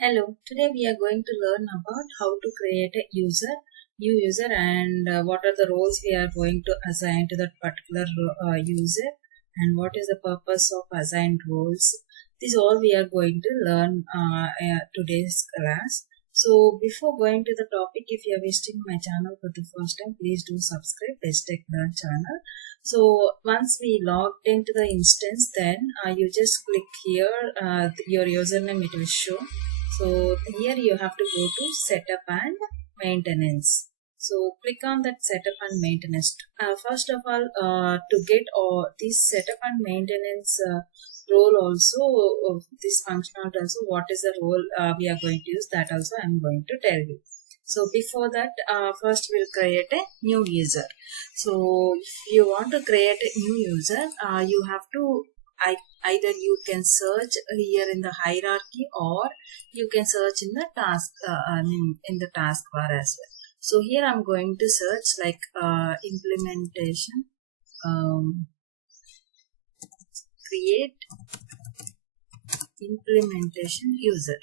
Hello, today we are going to learn about how to create a new user and what are the roles we are going to assign to that particular user and what is the purpose of assigned roles. This all we are going to learn today's class. So before going to the topic, if you are visiting my channel for the first time, please do subscribe BestTechLearn channel. So once we logged into the instance, then you just click here, your username it will show. So here you have to go to setup and maintenance. So click on that setup and maintenance. First of all, to get this setup and maintenance role also, this functionality also, what is the role we are going to use, that also I am going to tell you. So before that, first we'll create a new user. So if you want to create a new user, you have to either you can search here in the hierarchy or you can search in the task in the taskbar as well. So here I'm going to search like implementation, create implementation user.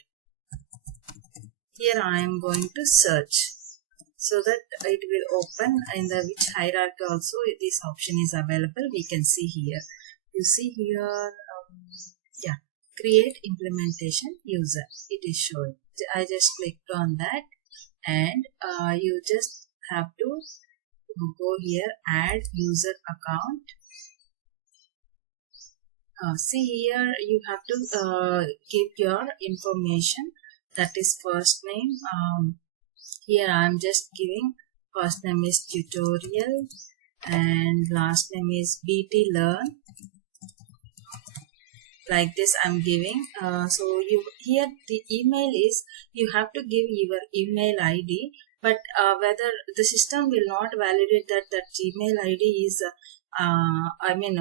Here I am going to search so that it will open in the which hierarchy also this option is available. We can see here. You see here, create implementation user. It is showing. I just clicked on that, and you just have to go here, add user account. See here, you have to give your information, that is first name. Here I am just giving first name is tutorial and last name is BTLearn. Like this I'm giving. So you here the email is, you have to give your email ID, but whether the system will not validate that Gmail ID is a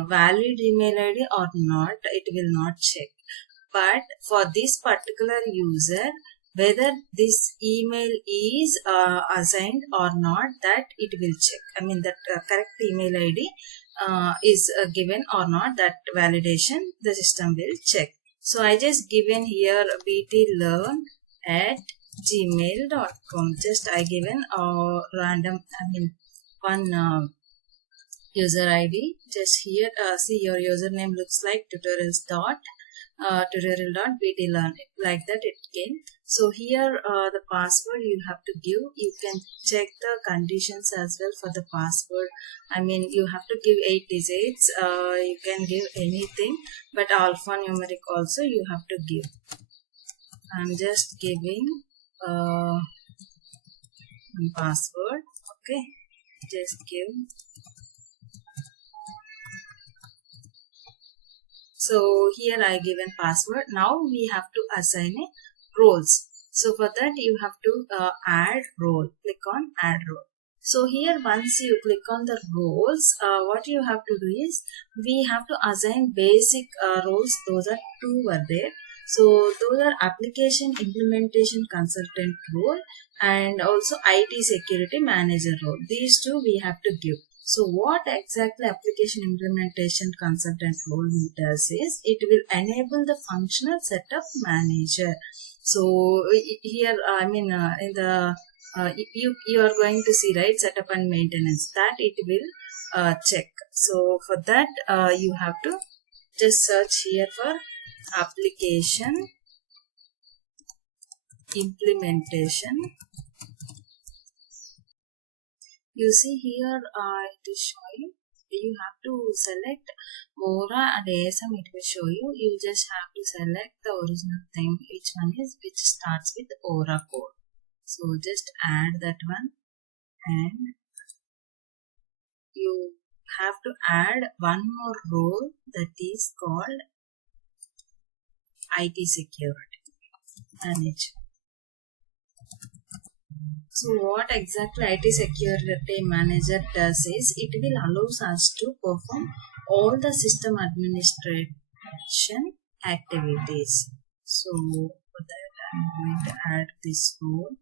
valid email ID or not, it will not check. But for this particular user, whether this email is assigned or not, that it will check. That correct email ID is given or not, that validation the system will check. So I just given here btlearn at gmail.com. Just I given random, one user ID. Just here, see your username looks like tutorial.btlearn, like that it came. So here the password you have to give. You can check the conditions as well for the password. You have to give 8 digits. You can give anything, but alphanumeric also you have to give. I'm just giving password. Okay, just give. So here I given password. Now we have to assign a roles. So for that you have to add role. Click on add role. So here once you click on the roles, what you have to do is, we have to assign basic roles. Those are 2 were there. So those are application implementation consultant role and also IT security manager role. These 2 we have to give. So what exactly application implementation consultant role does is, it will enable the functional setup manager. So here, in the you are going to see, right, setup and maintenance, that it will check. So for that you have to just search here for application implementation. You see here, it is showing. You have to select Aura and ASM, it will show you. You just have to select the original thing, which starts with Aura code. So just add that one, and you have to add one more role, that is called IT security manager. So what exactly IT security manager does is, it will allows us to perform all the system administration activities. So for that I'm going to add this role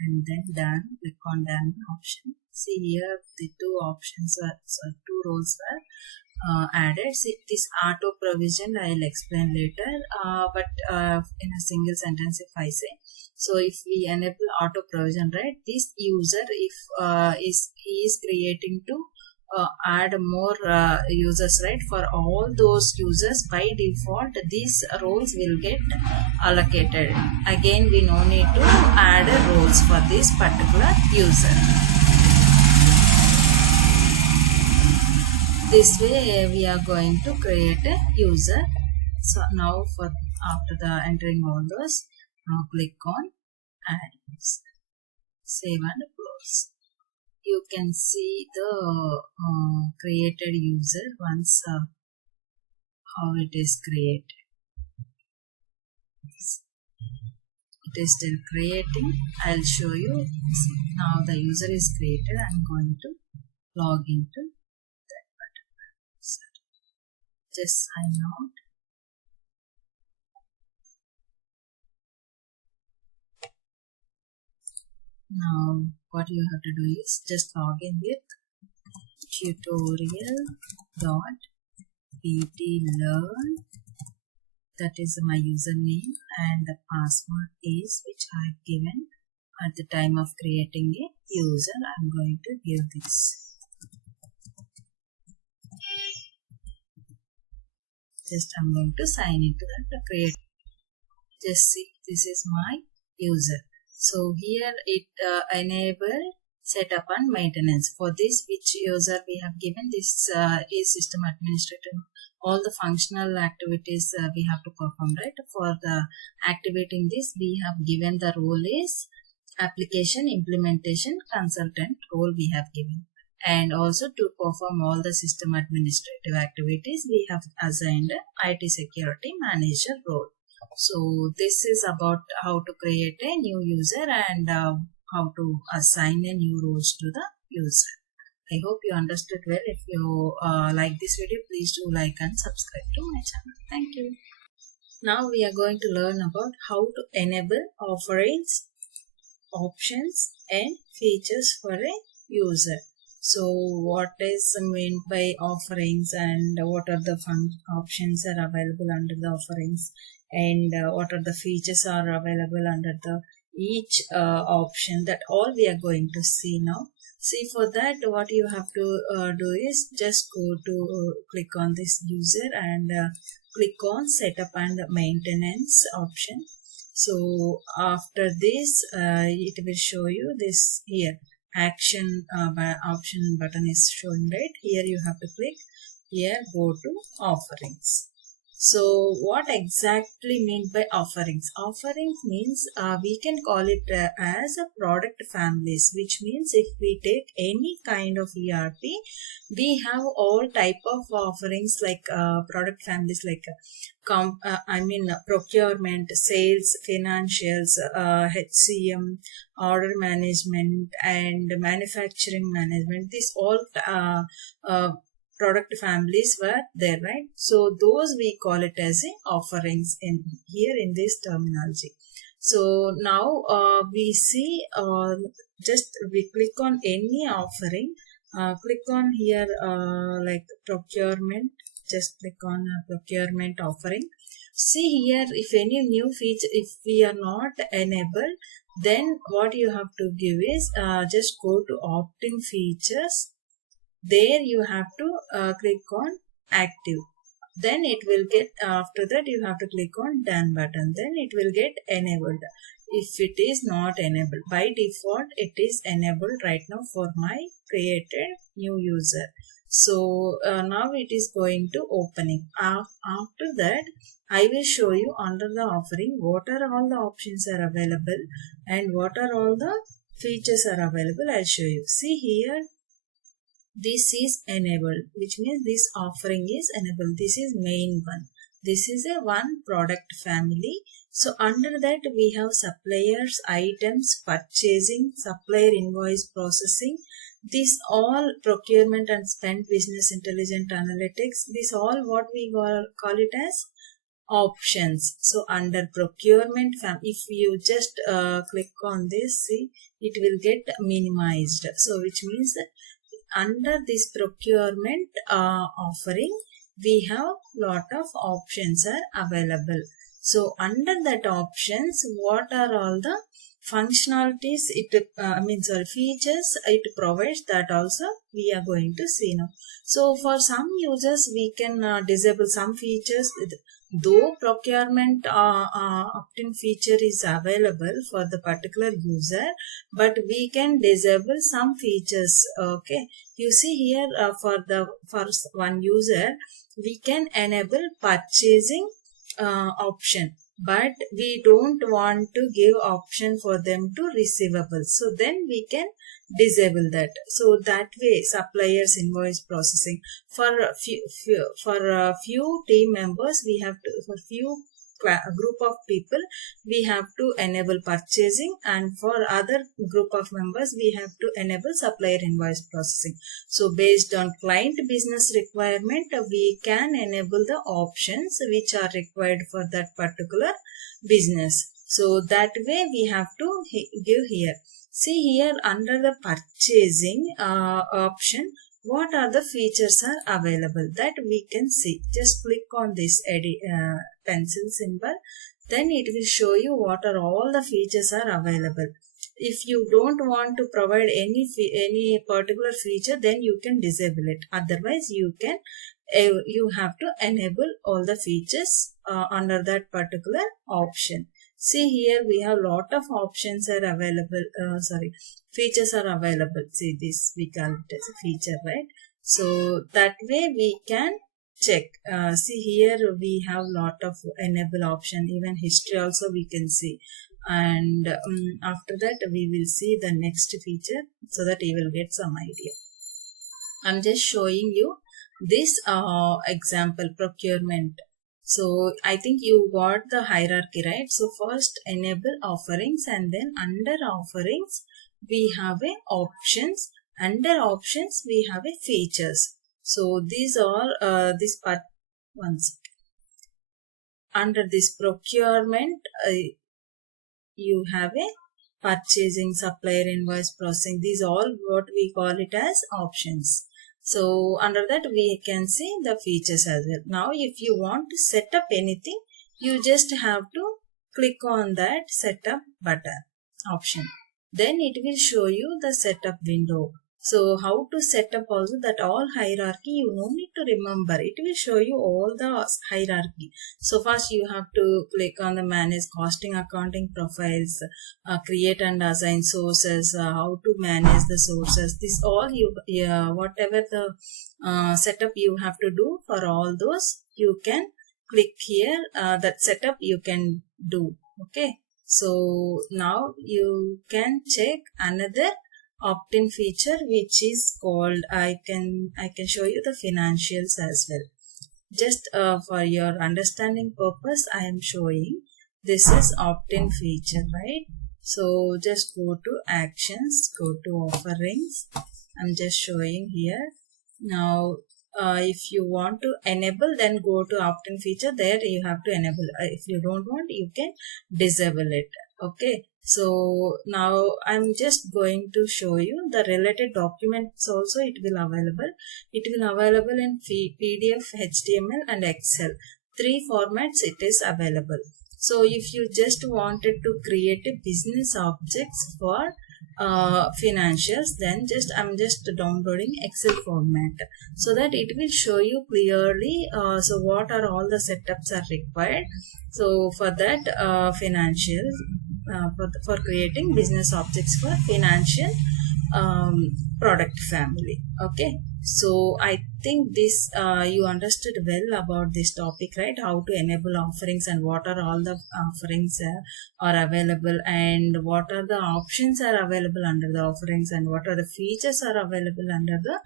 and then done. Click on done option. See here the 2 options are, so 2 roles are added. See, this auto provision I'll explain later, but in a single sentence if I say, so if we enable auto provision, right, this user, if he is creating to add more users, right, for all those users, by default these roles will get allocated. Again, we no need to add roles for this particular user. This way we are going to create a user. So now after the entering all those, now click on add user, save and close. You can see the created user once how it is created. It is still creating. I'll show you. Now the user is created. I'm going to log into that particular user. Just sign out. Now what you have to do is just log in with tutorial.ptlearn. That is my username, and the password is which I have given at the time of creating a user. I'm going to give this. Just I'm going to sign into that create. Just see, this is my user. So here it enable setup and maintenance. For this, which user we have given, this is system administrator. All the functional activities we have to perform, right? For the activating this, we have given the role is application implementation consultant role we have given. And also to perform all the system administrative activities, we have assigned IT security manager role. So this is about how to create a new user and how to assign a new roles to the user. I hope you understood well. If you like this video, please do like and subscribe to my channel. Thank you. Now we are going to learn about how to enable offerings, options and features for a user. So what is meant by offerings, and what are the options are available under the offerings, and what are the features are available under the each option, that all we are going to see now. See, for that what you have to do is just go to click on this user and click on setup and maintenance option. So after this it will show you this here action option button is showing, right? Here you have to click here, go to offerings. So what exactly mean by offerings? Offerings means we can call it as a product families, which means if we take any kind of ERP, we have all type of offerings like product families like procurement, sales, financials, HCM, order management and manufacturing management. These all product families were there, right? So those we call it as offerings in here in this terminology. So now we see just we click on any offering, click on here like procurement, just click on procurement offering. See here, if any new feature, if we are not enabled, then what you have to give is just go to opt-in features. There you have to click on active. Then it will get, after that you have to click on done button. Then it will get enabled. If it is not enabled, by default it is enabled right now for my created new user. So now it is going to opening. After that I will show you under the offering what are all the options are available and what are all the features are available. I'll show you. See here, this is enabled, which means this offering is enabled. This is main one. This is a one product family. So under that we have suppliers, items, purchasing, supplier invoice processing. This all procurement and spend business intelligent analytics. This all what we call it as options. So under procurement if you just click on this, see, it will get minimized. So which means that under this procurement offering, we have lot of options are available. So under that options, what are all the functionalities features it provides, that also we are going to see now. So for some users, we can disable some features. Though procurement opt-in feature is available for the particular user, but we can disable some features. Okay, you see here for one user, we can enable purchasing option, but we don't want to give option for them to receivables. So then we can disable that. So that way, suppliers invoice processing for a few team members, we have to, for few group of people, we have to enable purchasing, and for other group of members, we have to enable supplier invoice processing. So based on client business requirement, we can enable the options which are required for that particular business. So that way we have to give here. See here under the purchasing option, what are the features are available, that we can see. Just click on this pencil symbol, then it will show you what are all the features are available. If you don't want to provide any particular feature, then you can disable it. Otherwise, you have to enable all the features under that particular option. See here, we have lot of options are available. Features are available. See this, we call it as a feature, right? So that way we can check. See here, we have lot of enable option. Even history also we can see. And after that, we will see the next feature so that you will get some idea. I'm just showing you this example procurement. So I think you got the hierarchy, right? So first enable offerings, and then under offerings we have a options. Under options we have a features. So these are this part once. Under this procurement, you have a purchasing, supplier invoice processing. These all what we call it as options. So under that we can see the features as well. Now if you want to set up anything, you just have to click on that setup button option. Then it will show you the setup window. So how to set up also, that all hierarchy you no need to remember. It will show you all the hierarchy. So first you have to click on the manage costing accounting profiles, create and assign sources, how to manage the sources. This all whatever the setup you have to do for all those, you can click here. That setup you can do. Okay. So now you can check another opt-in feature which is called, I can show you the financials as well. Just for your understanding purpose, I am showing this is opt-in feature, right? So just go to actions, go to offerings. I'm just showing here. Now if you want to enable, then go to opt-in feature. There you have to enable. If you don't want, you can disable it. Okay. So now I'm just going to show you the related documents also. It will available. It will available in PDF, HTML and Excel. 3 formats it is available. So if you just wanted to create a business objects for financials, then I'm just downloading Excel format, so that it will show you clearly so what are all the setups are required. So for that financials, for creating business objects for financial product family. Okay, so I think this you understood well about this topic, right? How to enable offerings and what are all the offerings are available, and what are the options are available under the offerings, and what are the features are available under the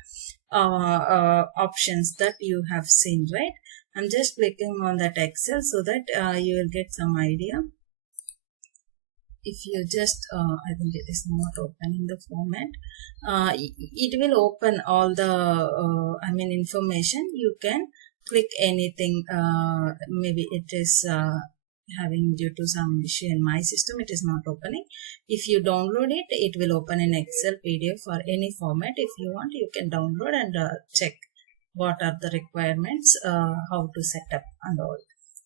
options that you have seen, right? I'm just clicking on that Excel so that you will get some idea. If you just, I think it is not opening the format. It will open all the, information. You can click anything. Maybe it is having due to some issue in my system, it is not opening. If you download it, it will open in Excel, PDF or any format. If you want, you can download and check what are the requirements, how to set up and all.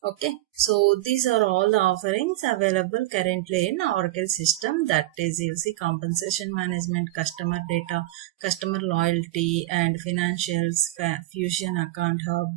Okay, so these are all the offerings available currently in Oracle system. That is, you see, compensation management, customer data, customer loyalty and financials, fusion account hub,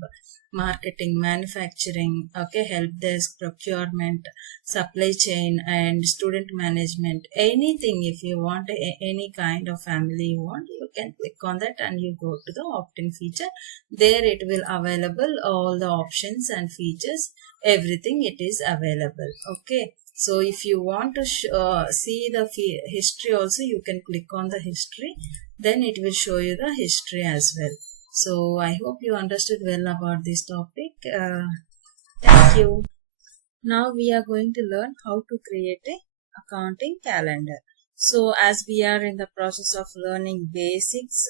marketing, manufacturing, okay, help desk, procurement, supply chain and student management. Anything, if you want any kind of family you want, you can click on that and you go to the opt-in feature. There it will available all the options and features, everything it is available. Okay, so if you want to see the history also, you can click on the history, then it will show you the history as well. So I hope you understood well about this topic. Thank you. Now we are going to learn how to create a accounting calendar. So as we are in the process of learning basics,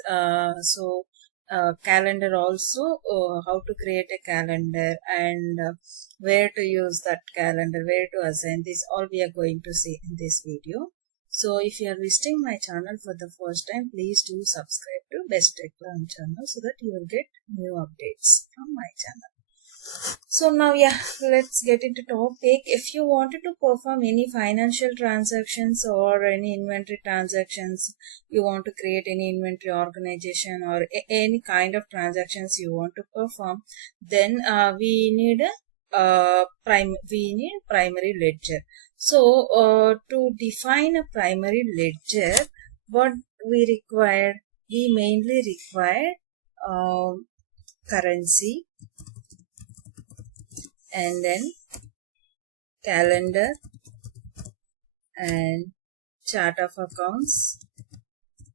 calendar also, how to create a calendar and where to use that calendar, where to assign, this all we are going to see in this video. So if you are visiting my channel for the first time, please do subscribe to BestTechLearn channel so that you will get new updates from my channel. So now let's get into topic. If you wanted to perform any financial transactions or any inventory transactions, you want to create any inventory organization or any kind of transactions you want to perform, then we need primary ledger. So to define a primary ledger, what we require? We mainly require currency and then calendar and chart of accounts,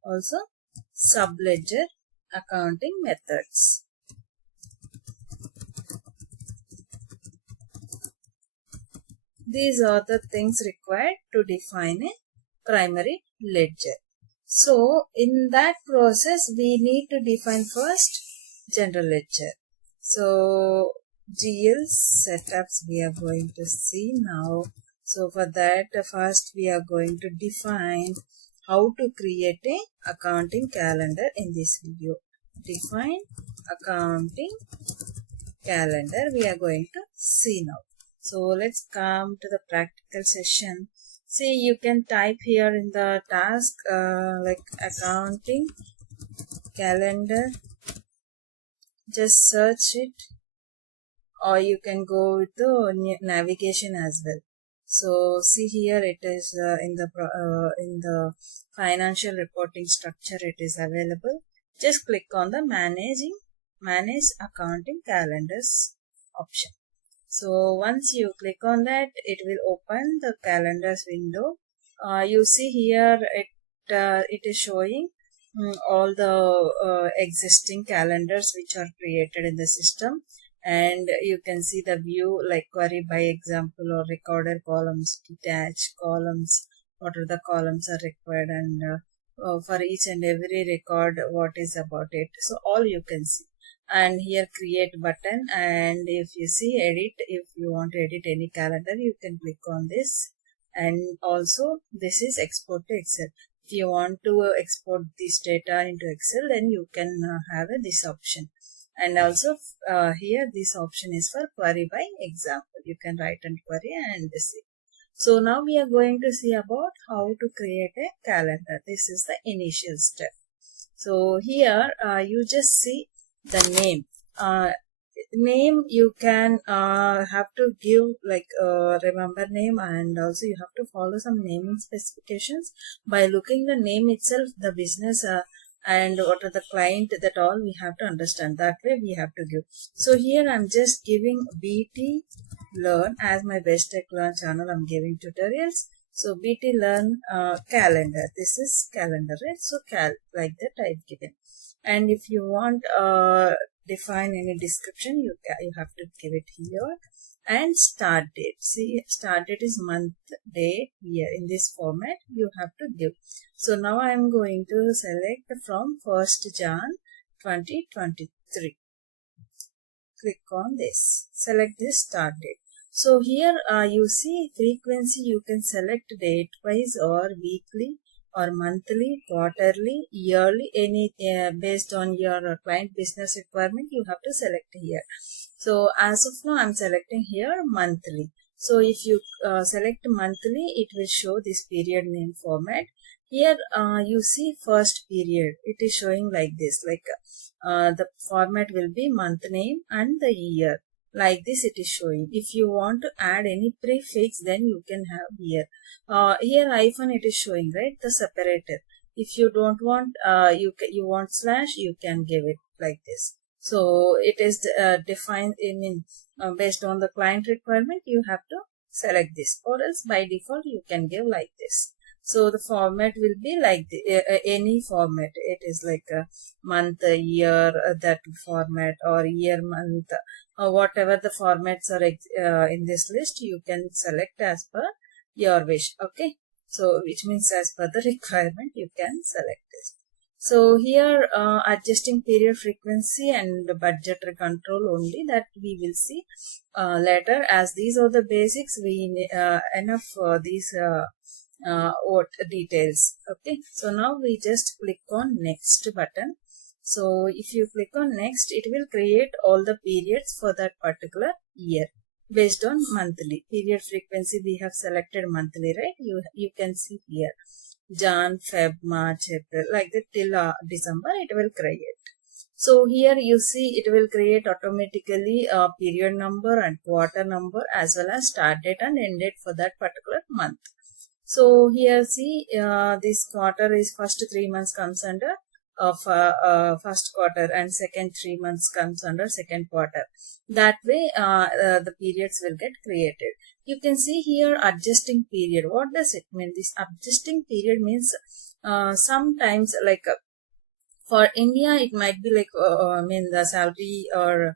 also subledger accounting methods. These are the things required to define a primary ledger. So in that process, we need to define first general ledger. So GL setups we are going to see now. So for that, first we are going to define how to create a accounting calendar in this video. Define accounting calendar we are going to see now. So let's come to the practical session. See, you can type here in the task like accounting calendar, just search it, or you can go with the navigation as well. So see here, it is in the financial reporting structure, it is available. Just click on the manage accounting calendars option. So once you click on that, it will open the calendars window. You see here, it is showing all the existing calendars which are created in the system, and you can see the view like query by example or recorded columns, detached columns, what are the columns are required, and for each and every record what is about it. So all you can see. And here create button, and if you see edit, if you want to edit any calendar, you can click on this. And also this is export to Excel. If you want to export this data into Excel, then you can have this option. And also here this option is for query by example. You can write and query and see. So now we are going to see about how to create a calendar. This is the initial step. So here you just see the name. Name you can have to give like remember name, and also you have to follow some naming specifications. By looking the name itself, the business and what are the client, that all we have to understand. That way we have to give. So here I'm just giving BTLearn as my BestTechLearn channel. I'm giving tutorials. So BTLearn calendar. This is calendar, right? So like that I've given. And if you want define any description, you have to give it here. And start date. See, start date is month, day, year. In this format you have to give. So now I am going to select from 1st Jan 2023. Click on this. Select this start date. So here you see frequency, you can select date wise or weekly or monthly, quarterly, yearly, any based on your client business requirement you have to select here. So as of now I'm selecting here monthly. So if you select monthly, it will show this period name format. Here you see first period, it is showing like this, like the format will be month name and the year. Like this it is showing. If you want to add any prefix, then you can have here. Here hyphen it is showing, right, the separator. If you don't want, you want slash, you can give it like this. So it is defined based on the client requirement. You have to select this, or else by default you can give like this. So the format will be like any format. It is like a month, a year, that format, or year, month, whatever the formats are in this list, you can select as per your wish. Okay, so which means as per the requirement you can select this. So here adjusting period frequency and budgetary control only, that we will see later, as these are the basics. We enough for these what details. Okay, so now we just click on next button. So if you click on next, it will create all the periods for that particular year based on monthly. Period frequency we have selected monthly, right? You can see here Jan, Feb, March, April, like that till December it will create. So here you see it will create automatically a period number and quarter number, as well as start date and end date for that particular month. So here see this quarter is first 3 months comes under of first quarter, and second 3 months comes under second quarter. That way the periods will get created. You can see here adjusting period. What does it mean? This adjusting period means sometimes like for India it might be like the salary or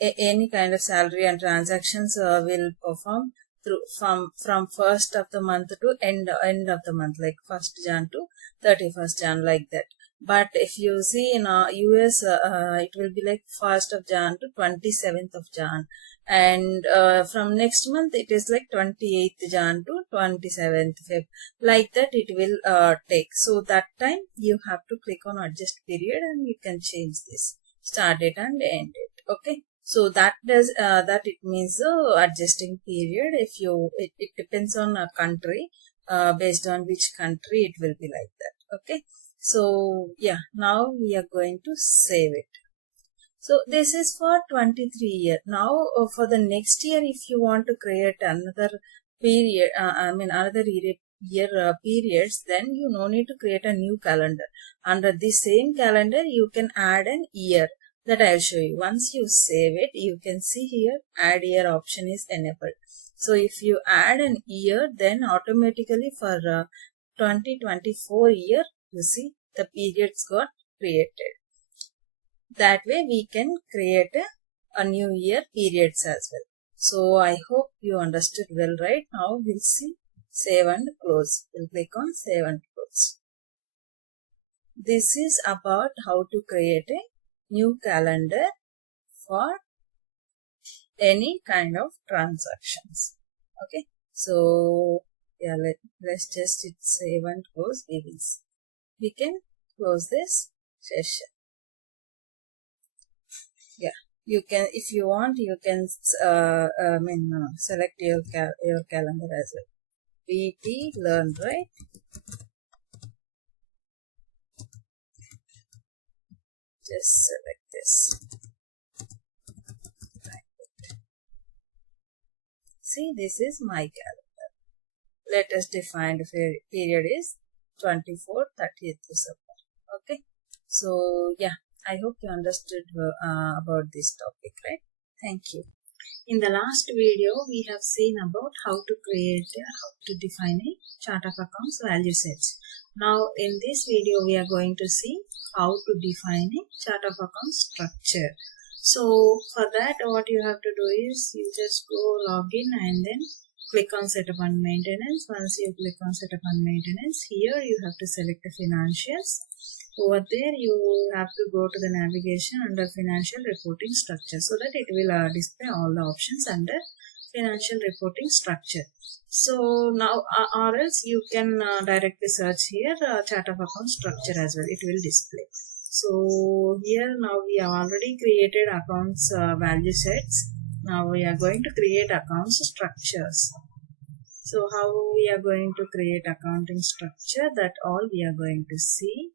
any kind of salary and transactions will perform through from first of the month to end of the month, like 1st Jan to 31st Jan, like that. But if you see in US, it will be like 1st of Jan to 27th of Jan, and from next month it is like 28th Jan to 27th Feb, like that it will take. So that time you have to click on adjust period and you can change this start date and end date. Okay, so that does that it means adjusting period. If you it depends on a country, based on which country it will be like that. Okay, so yeah, now we are going to save it. So this is for 23 year. Now for the next year, if you want to create another period, another year periods, then you no need to create a new calendar. Under the same calendar, you can add an year. That I'll show you. Once you save it, you can see here add year option is enabled. So if you add an year, then automatically for 2024 year, you see the periods got created. That way we can create a new year periods as well. So I hope you understood well, right? Now we'll see save and close. We'll click on save and close. This is about how to create a new calendar for any kind of transactions. Okay, so yeah, let's just hit save and close. We can close this session. Yeah, you can, if you want, you can select your calendar as well. BTLearn, right? Just select this. See, this is my calendar. Let us define the period is 24th, 30th December. Okay, so yeah, I hope you understood about this topic, right? Thank you. In the last video, we have seen about how to define a chart of accounts value sets. Now, in this video, we are going to see how to define a chart of accounts structure. So, for that, what you have to do is you just go log in and then click on setup and maintenance. Once you click on setup and maintenance, here you have to select the financials. Over there, you have to go to the navigation under financial reporting structure, so that it will display all the options under financial reporting structure. So now, or else you can directly search here chart of account structure as well. It will display. So here now we have already created accounts value sets. Now we are going to create accounts structures. So how we are going to create accounting structure, that all we are going to see.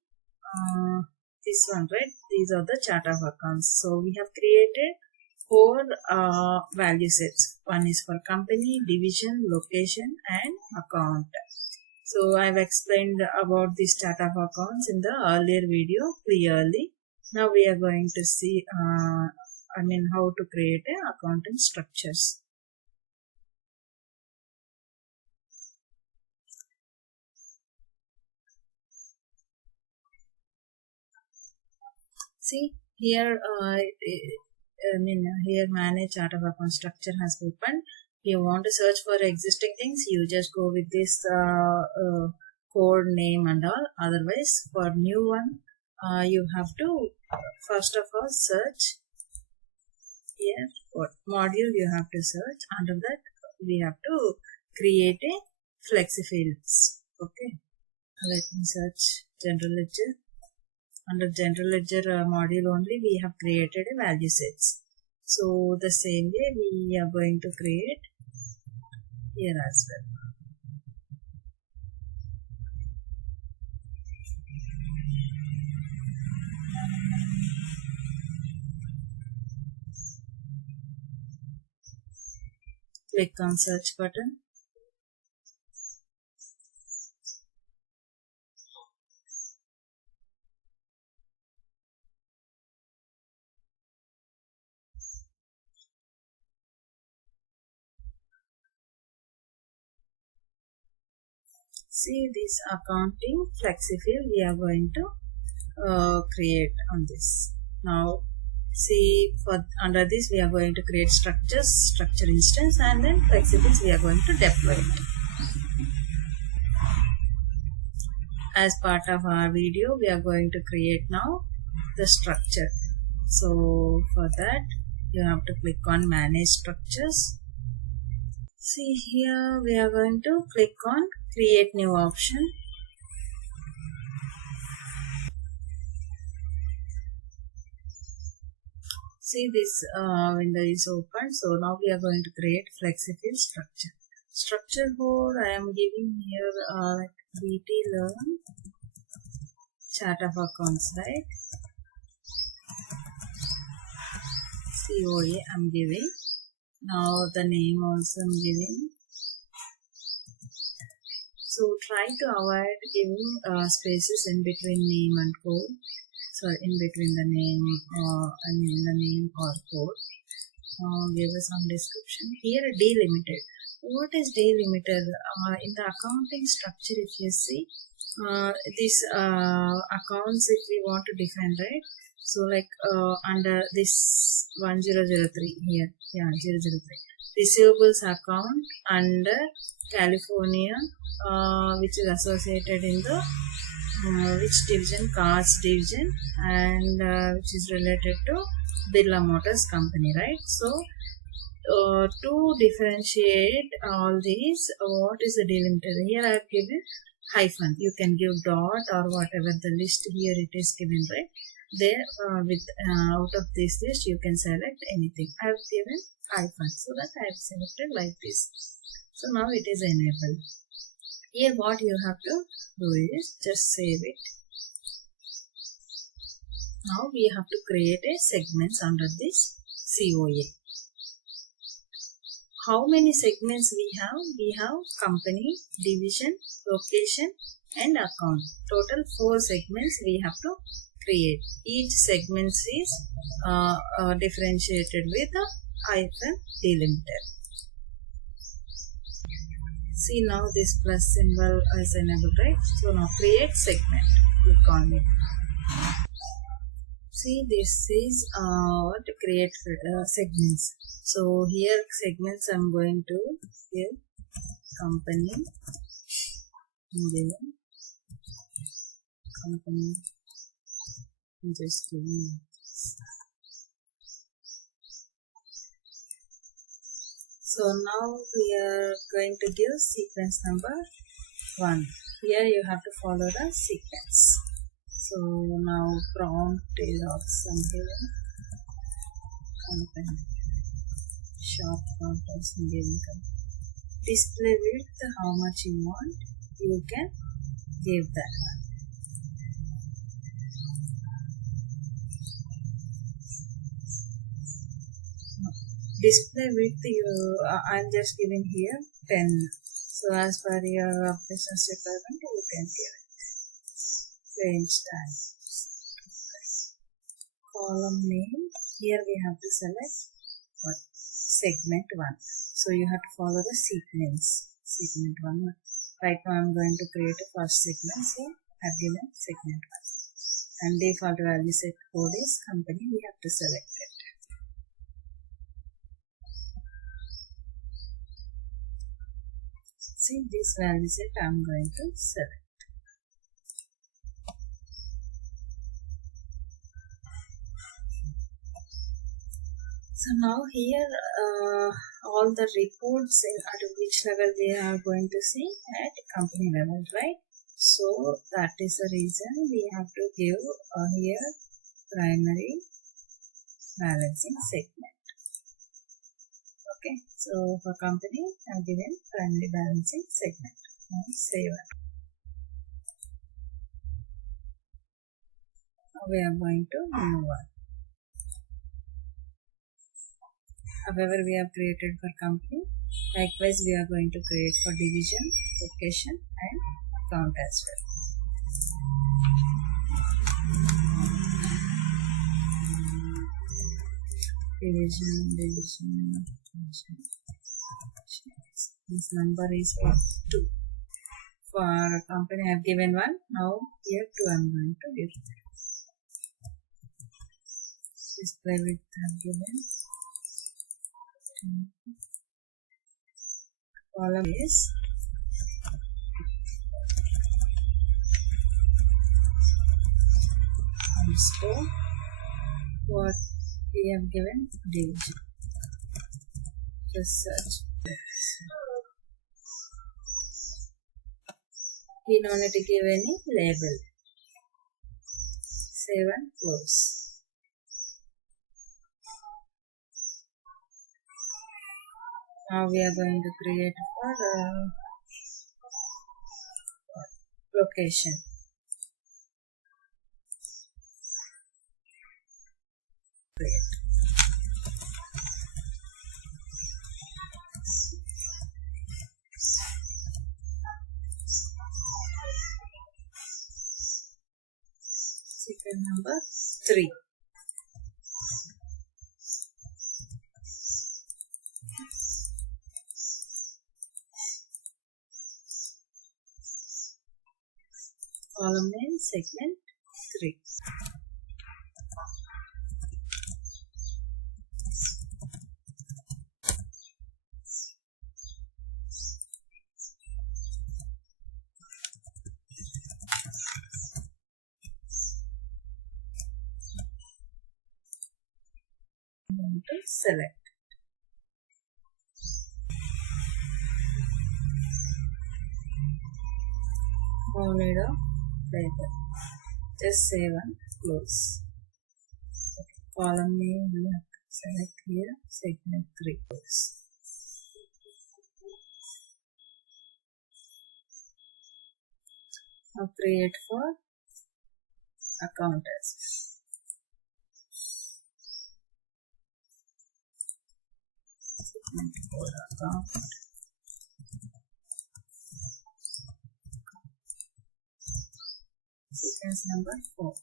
This one, right? These are the chart of accounts. So we have created 4 value sets. One is for company, division, location and account. So I've explained about this chart of accounts in the earlier video clearly. Now we are going to see how to create accounting structures. See here, here manage chart of account structure has opened. If you want to search for existing things, you just go with this code name and all. Otherwise, for new one, you have to first of all search here what module you have to search. Under that, we have to create a flexi fields. Okay, let me search general ledger. Under general ledger module only we have created a value sets. So the same way we are going to create here as well. Click on search button. See this accounting flexi field we are going to create on this. Now see, for under this we are going to create structures, structure instance, and then flexi fields we are going to deploy it. As part of our video, we are going to create now the structure. So for that you have to click on manage structures. See here we are going to click on create new option. See this window is open. So now we are going to create flexi field structure. Structure code I am giving here like BTLearn chart of accounts, right? COA I'm giving. Now the name also I'm giving. So try to avoid giving spaces in between name and code. So in between the name, the name or code. Give us some description. Here delimited. What is delimited? In the accounting structure, if you see, these accounts, if we want to define, right? So like under this 1003 here, 003 receivables account under California, which is associated in the which division? Cards division, and which is related to Birla Motors company, right? So to differentiate all these, what is the delimiter? Here I have given hyphen. You can give dot or whatever the list here it is given, right? There with out of this list you can select anything. I have given hyphen, so that I have selected like this. So now it is enabled. Here what you have to do is just save it. Now we have to create a segments under this COA. How many segments we have? We have company, division, location and account. Total 4 segments we have to create. Each segment is differentiated with a hyphen delimiter. See now this plus symbol is enabled, right? So now create segment. Click on it. See this is what to create segments. So here segments I'm going to give company, company, just giving. So now we are going to give sequence number 1. Here you have to follow the sequence. So now prompt is also given. Company shop counters given. Display width, how much you want, you can give that one. Display width, I'm just giving here 10. So as per your business requirement, you can give it. Range time. Column name. Here we have to select what? Segment 1. So you have to follow the sequence. Segment 1. Right now I'm going to create a first segment. So I've given segment 1. And default value set code is company. We have to select it. See, this value set I'm going to select. So now here all the reports at which level we are going to see at company level, right? So that is the reason we have to give here primary balancing segment. Okay, so for company I have given primary balancing segment. Now save it. Now we are going to move on. However, we have created for company. Likewise, we are going to create for division, location and account as well. Division. This number is 2. For company, I have given 1. Now here 2 I am going to give. Display width I have given. Column is underscore what we have given division. Just search. We don't need to give any label. Save and close. Now we are going to create for location. Create. Second number 3. Column name segment 3. I'm going to select. Followed up label. Just save and close. Okay. Column name we have to select here segment 3. Close. Now create for account as segment 4 account. Sequence number 4.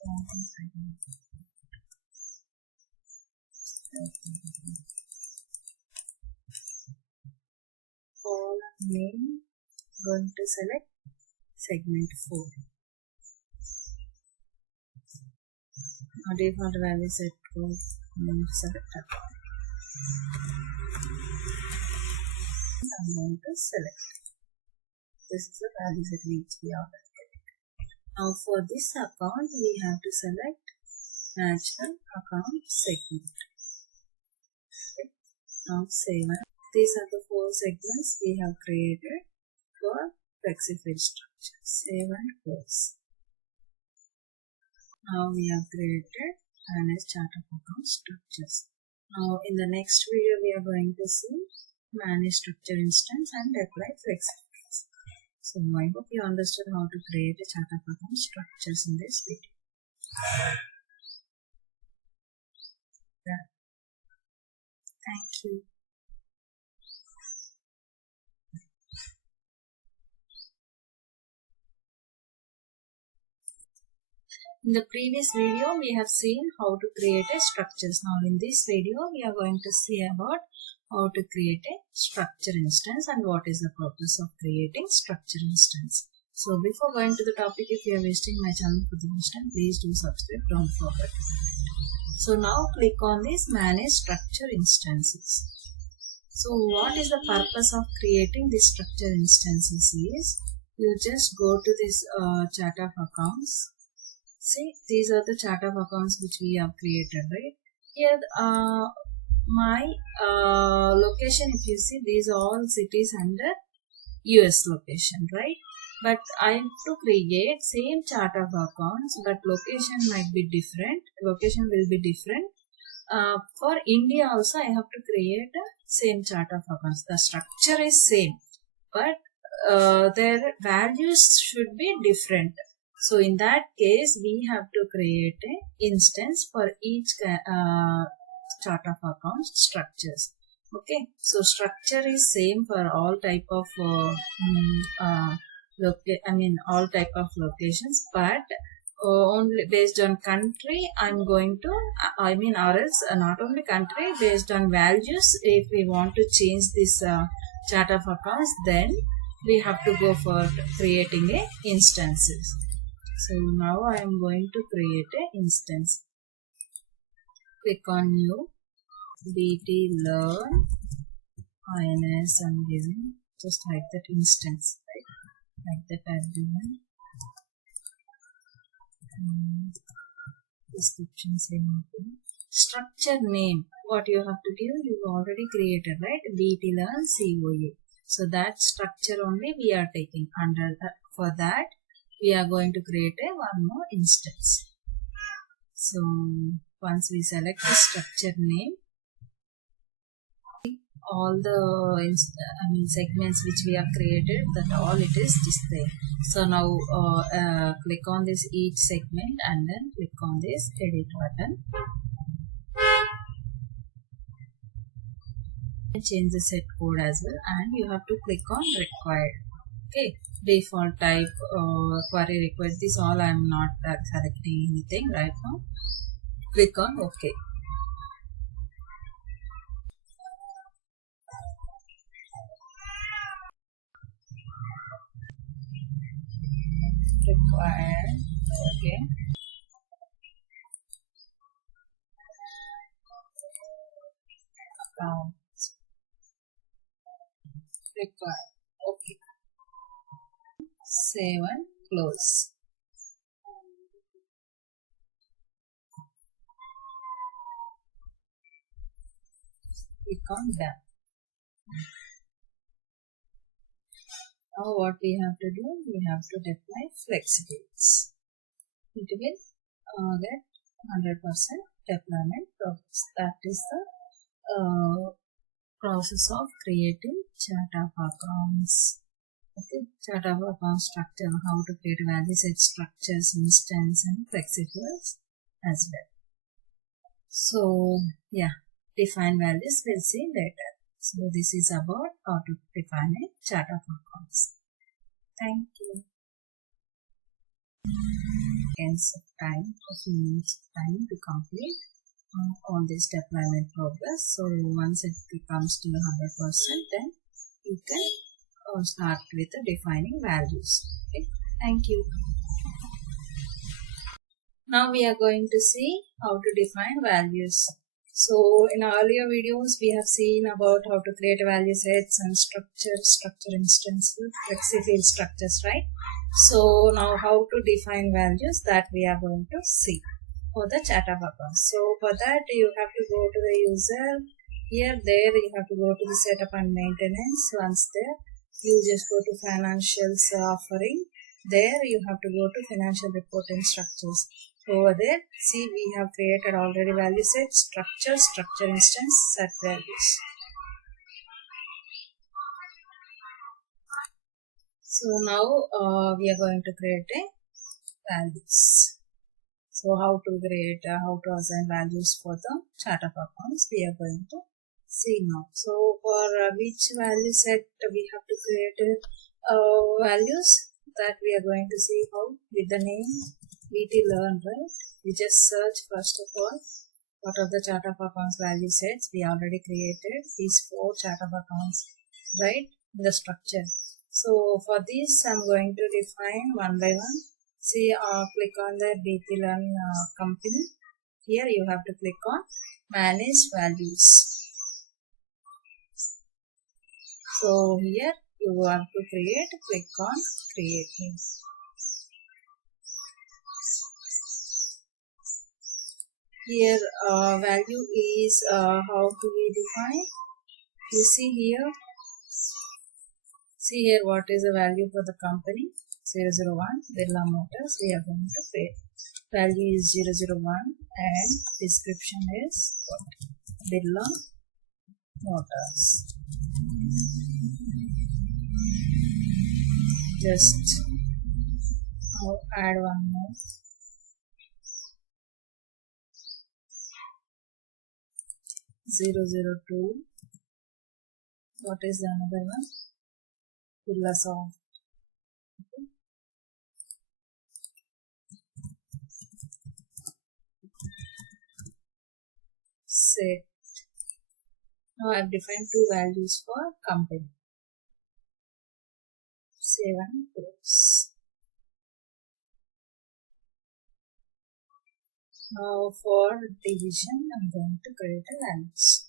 Column name going to select segment 4. Now default value set code I'm going to select account. I'm going to select. This is the value set which we are getting. Now for this account we have to select match the account segment. Now save. These are the 4 segments we have created for FlexiFill structure. Save and close. Now we have created manage chart of account structures. Now in the next video we are going to see manage structure instance and apply FlexiFill. So I hope you understood how to create a chart of account structures in this video. Thank you. In the previous video, we have seen how to create a structures. Now in this video, we are going to see about how to create a structure instance and what is the purpose of creating structure instance. So before going to the topic, if you are visiting my channel for the first time, please do subscribe. Don't forget. So now click on this manage structure instances. So what is the purpose of creating this structure instances is, you just go to this chart of accounts. See, these are the chart of accounts which we have created, right? Here, my location, if you see, these are all cities under US location, right? But I have to create same chart of accounts, but location might be different. Location will be different. For India also, I have to create a same chart of accounts. The structure is same, but their values should be different. So in that case, we have to create an instance for each chart of accounts structures. Okay, so structure is same for all type of all type of locations, but only based on country, I'm going to or else not only country, based on values. If we want to change this chart of accounts, then we have to go for creating a instances. So now I am going to create an instance. Click on new, BTLearn, INS, I'm giving, just like that instance, right? Like that I've given. Description, same thing. Structure name, what you have to give, you've already created, right? BTLearn COA. So that structure only we are taking under that. For that, we are going to create one more instance. So once we select the structure name, all the segments which we have created, that all it is displayed. So now click on this each segment and then click on this edit button. Change the set code as well, and you have to click on required. Okay, default type, query request, this all I am not selecting anything right now. Click on OK. Required. Okay. Accounts. Required. Okay. Save and close. Click on done. Now what we have to do, we have to deploy FlexiFill. It will get 100% deployment progress. That is the process of creating chart of accounts. Okay, chart of account structure, how to create value set structures, instance, and FlexiFill as well. So yeah, define values we'll see later. So this is about how to define a chart of accounts. Thank you. Seconds of time, a few minutes of time to complete all this deployment progress. So once it becomes to 100%, then you can start with defining values. Okay, thank you. Now we are going to see how to define values. So in earlier videos, we have seen about how to create value sets and structure instances, FlexiFill structures, right? So now how to define values, that we are going to see for the chart of accounts. So for that, you have to go to the user, There you have to go to the setup and maintenance. Once there, you just go to financials offering. There you have to go to financial reporting structures. Over there, see, we have created already value set, structure instance, set values. So now we are going to create a values. So how to create, how to assign values for the chart of accounts, we are going to see now. So for which value set we have to create values, that we are going to see how with the name VTLearn, right? We just search first of all what are the chart of accounts value sets. We already created these 4 chart of accounts, right, in the structure. So for this I'm going to define one by one. See, click on the VTLearn company. Here you have to click on manage values. So here you want to create, click on creating. Here value is how to be defined. You see here what is the value for the company. 001 Birla Motors, we are going to create. Value is 001 and description is what? Birla Motors. Just add one more. 002. What is the another one? Birla Soft. Okay. Set. Now I have defined 2 values for company. Save and close. Now for division, I'm going to create a values.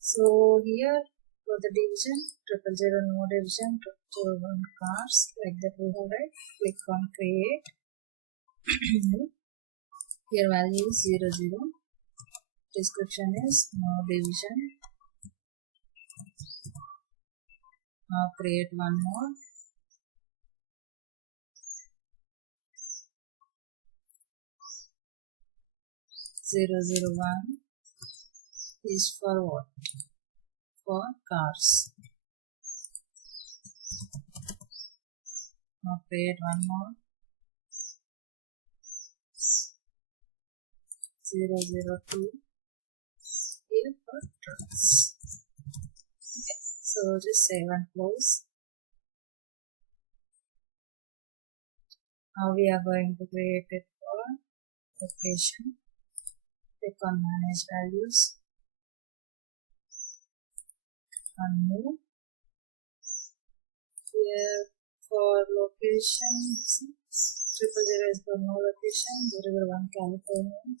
So here for the division, 000 no division, 001 cars, like that we have, right? Click on create. Here value is 00. Description is no division. Now create one more. 001 is for what? For cars. Now create one more. 002 here for trucks. Okay. So just save and close. Now we are going to create it for location. Click on manage values. On move. Here for location, 000 is for no location. 001 California.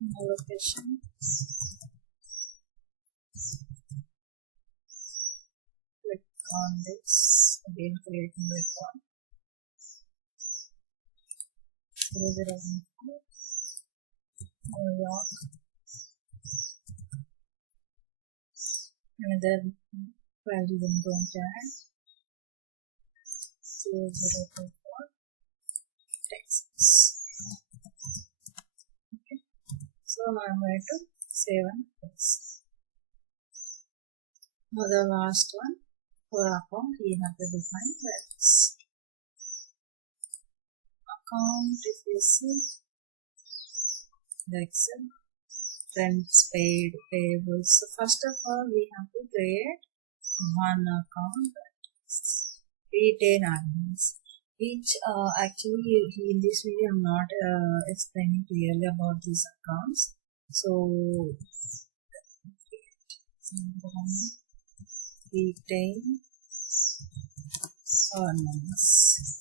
No location. Click on this. Again create new record. 001 New York. Another value I'm going to add. 0024 Texas. Okay. So now I'm going to save and close. Now the last one, for account we have to define values. Account, if you see the Excel, rents paid, payables. So first of all we have to create one account, retain earnings, which actually in this video I'm not explaining clearly about these accounts. So retain earnings.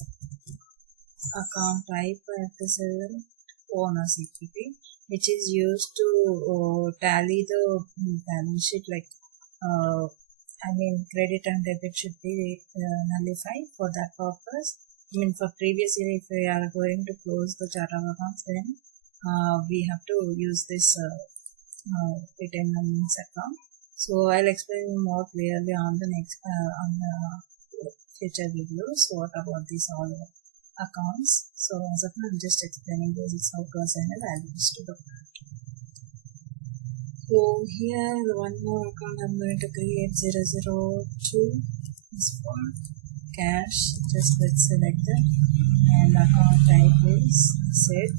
Account type I have to select owner's equity, which is used to tally the balance sheet, like credit and debit should be nullified. For that purpose, for previous year, if we are going to close the chart of accounts, then we have to use this retain earnings account. So I'll explain more clearly on the next on the future videos what about these all accounts. So as of now I'm just explaining this is how to assign a values to the account. So here one more account I'm going to create 002 is for cash. Just let's select that, and account type is set.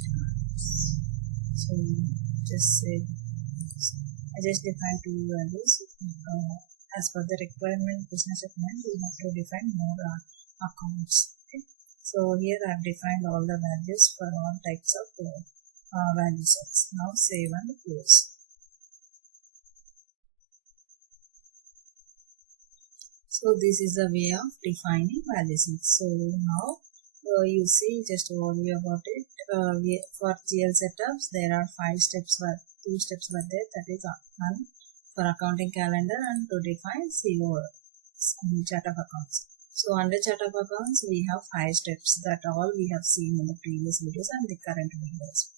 So just set. I just define two values. As per the requirement business requirement, we have to define more accounts. Okay. So here I have defined all the values for all types of value sets. Now save and close. So this is the way of defining value sets. So now you see just overview about it. For GL setups there are 5 steps, 2 steps were there, that is one for accounting calendar and to define CO chart of accounts. So under chart of accounts we have 5 steps that all we have seen in the previous videos and the current videos.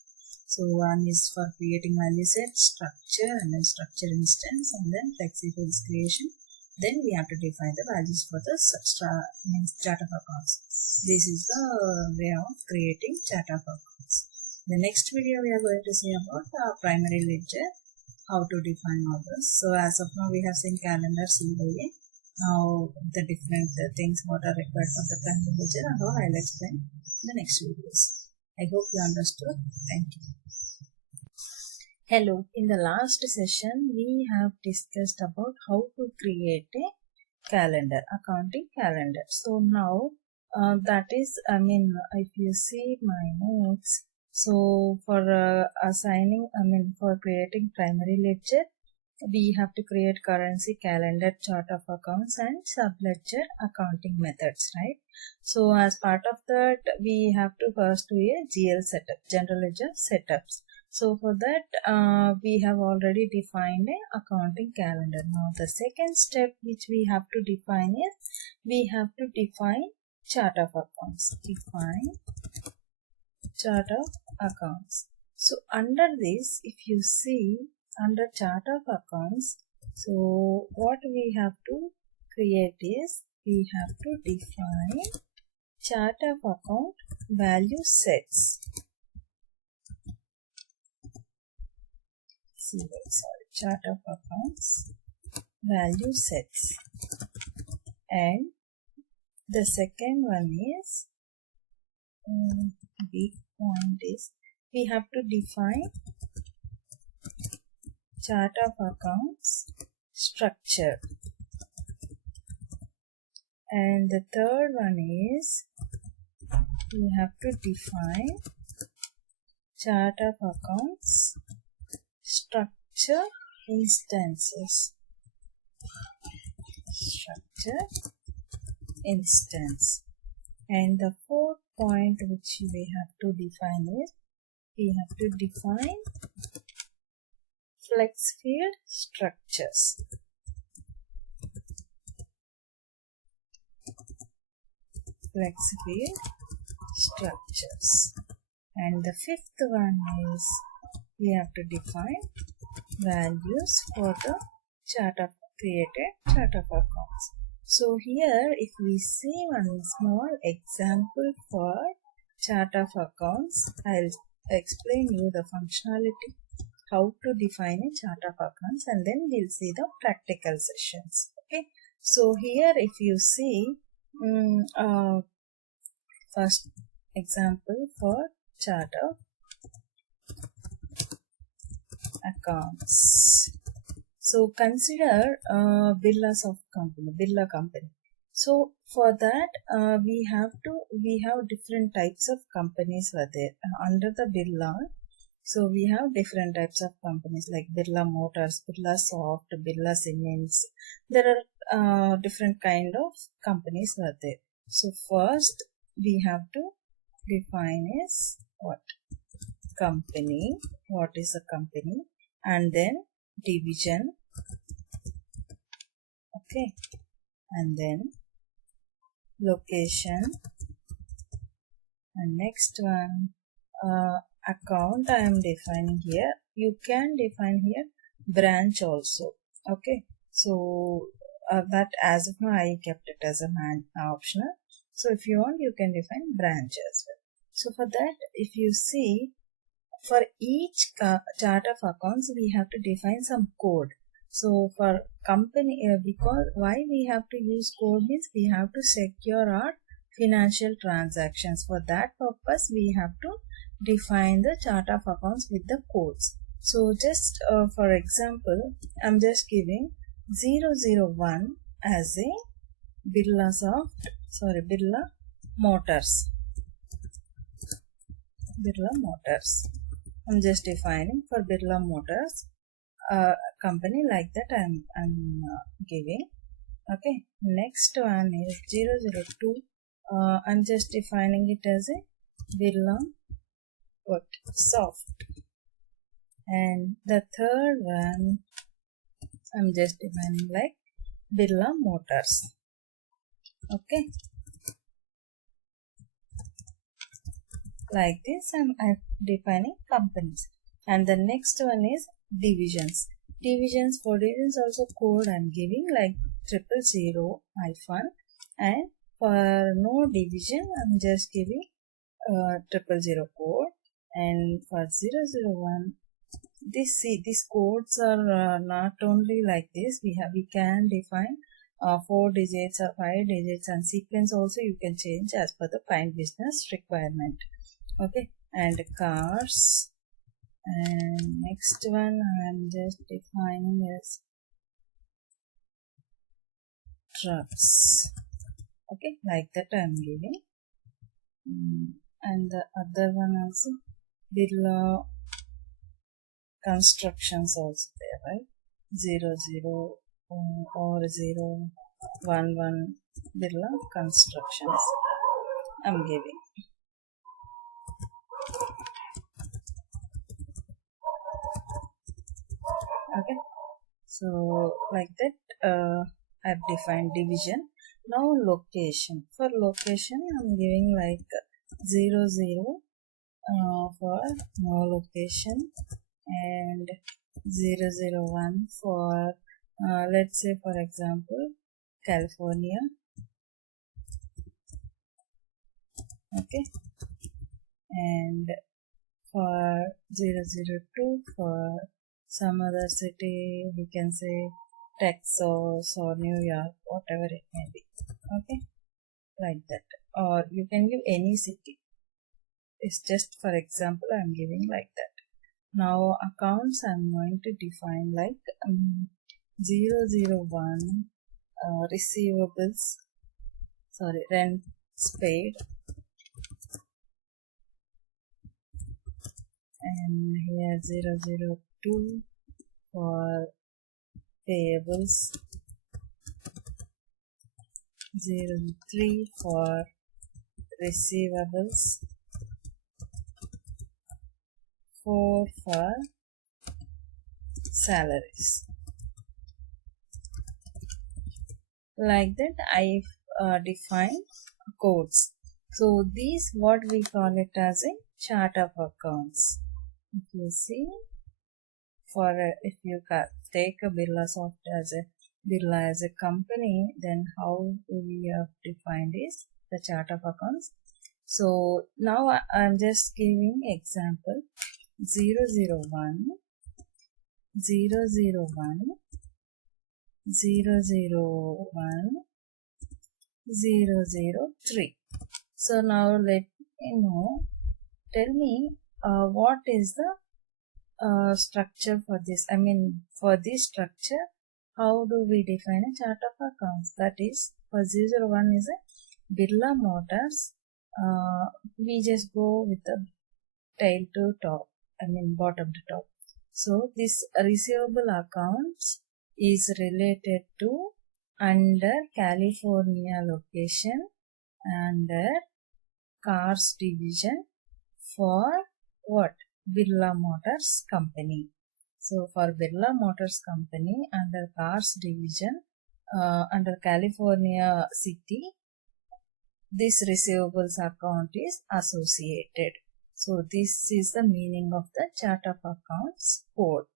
So one is for creating value set, structure, and then structure instance, and then flexible creation. Then we have to define the values for the chart of accounts. This is the way of creating chart of accounts. The next video we are going to see about primary ledger, how to define all this. So as of now we have seen calendar, COA, now the different things what are required for the primary ledger and how I'll explain in the next videos. I hope you understood. Thank you. Hello, in the last session we have discussed about how to create a calendar, accounting calendar. So now that is, if you see my notes, so for for creating primary ledger, we have to create currency, calendar, chart of accounts, and subledger accounting methods, right? So as part of that, we have to first do a GL setup, general ledger setups. So for that, we have already defined a accounting calendar. Now the second step which we have to define is, we have to define chart of accounts. Define chart of accounts. So under this, if you see under chart of accounts, so what we have to create is, we have to define chart of account value sets. Chart of accounts value sets, and the second one is big point is, we have to define chart of accounts structure, and the third one is, we have to define chart of accounts structure instances. Structure instance. And the fourth point which we have to define is, we have to define flex field structures. Flex field structures. And the fifth one is, we have to define values for the created chart of accounts. So here if we see one small example for chart of accounts, I'll explain you the functionality, how to define a chart of accounts, and then we'll see the practical sessions. Okay, so here if you see first example for chart of accounts. So consider Birla's of company, Birla company. So for that we have different types of companies were there under the Birla. So we have different types of companies like Birla Motors, Birla Soft, Birla Cements. There are different kind of companies were there. So first we have to define is what? Company. What is a company? And then division. Okay. And then location. And next one, account I am defining here. You can define here branch also. Okay, so that as of now I kept it as a optional. So if you want, you can define branch as well. So for that, if you see, for each chart of accounts we have to define some code. So for company, because why we have to use code means we have to secure our financial transactions. For that purpose we have to define the chart of accounts with the codes. So just for example, I'm just giving 001 as a Birla Motors. Birla Motors. I'm just defining for Birla Motors company, like that I'm giving. Okay, next one is 002. I'm just defining it as a Birla Soft. And the third one I'm just defining like Birla Motors. Okay, like this I'm defining companies. And the next one is divisions. For divisions also code I'm giving like 000 hyphen, and for no division I'm just giving 000 code. And for 001, these codes are not only like this. We can define 4 digits or 5 digits, and sequence also you can change as per the client business requirement. Okay, and cars. And next one I'm just defining as trucks. Okay, like that I'm giving. And the other one also Birla constructions also there, right? 00 or 011 Birla constructions I'm giving. Okay, so like that I've defined division. Now location. For location I'm giving like 00 for no location, and 001 for let's say for example California. Okay, and for 002 for some other city, we can say Texas or New York, whatever it may be. Okay, like that. Or you can give any city. It's just for example I'm giving like that. Now accounts I'm going to define like 001 receivables, rents paid, and here 002 for payables, 03 for receivables, 4 for salaries. Like that I've defined codes. So these what we call it as a chart of accounts. If you see, for if you take a Birla as a company, then how we have defined is the chart of accounts. So now I'm just giving example 001, 001, 001, 003. So now let me know, tell me what is the structure for this. I mean, for this structure, how do we define a chart of accounts? That is, for 001 is a Birla Motors. We just go with the tail to top, bottom to top. So this receivable accounts is related to under California location, under cars division for what? Birla Motors company. So for Birla Motors company under cars division, under California city, this receivables account is associated. So this is the meaning of the chart of accounts code.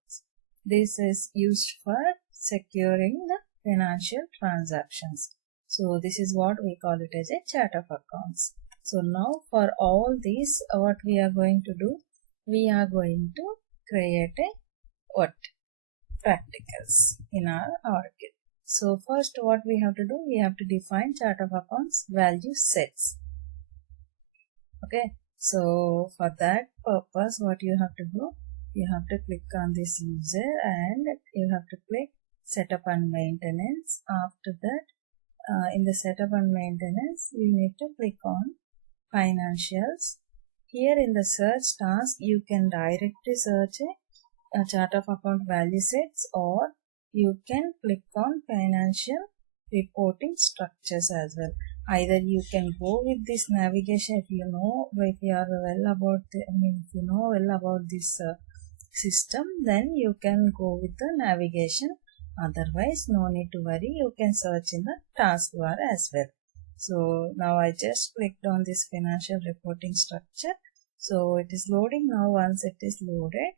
This is used for securing the financial transactions. So this is what we call it as a chart of accounts. So now for all these, what we are going to do, we are going to create a practicals in our article. So first what we have to do, we have to define chart of accounts value sets. Okay, so for that purpose, what you have to do, you have to click on this user and you have to click setup and maintenance. After that, in the setup and maintenance, you need to click on financials. Here in the search task, you can directly search a chart of account value sets, or you can click on financial reporting structures as well. Either you can go with this navigation if you know, if you are well about if you know well about this system, then you can go with the navigation. Otherwise, no need to worry, you can search in the taskbar as well. So now I just clicked on this financial reporting structure. So it is loading now. Once it is loaded,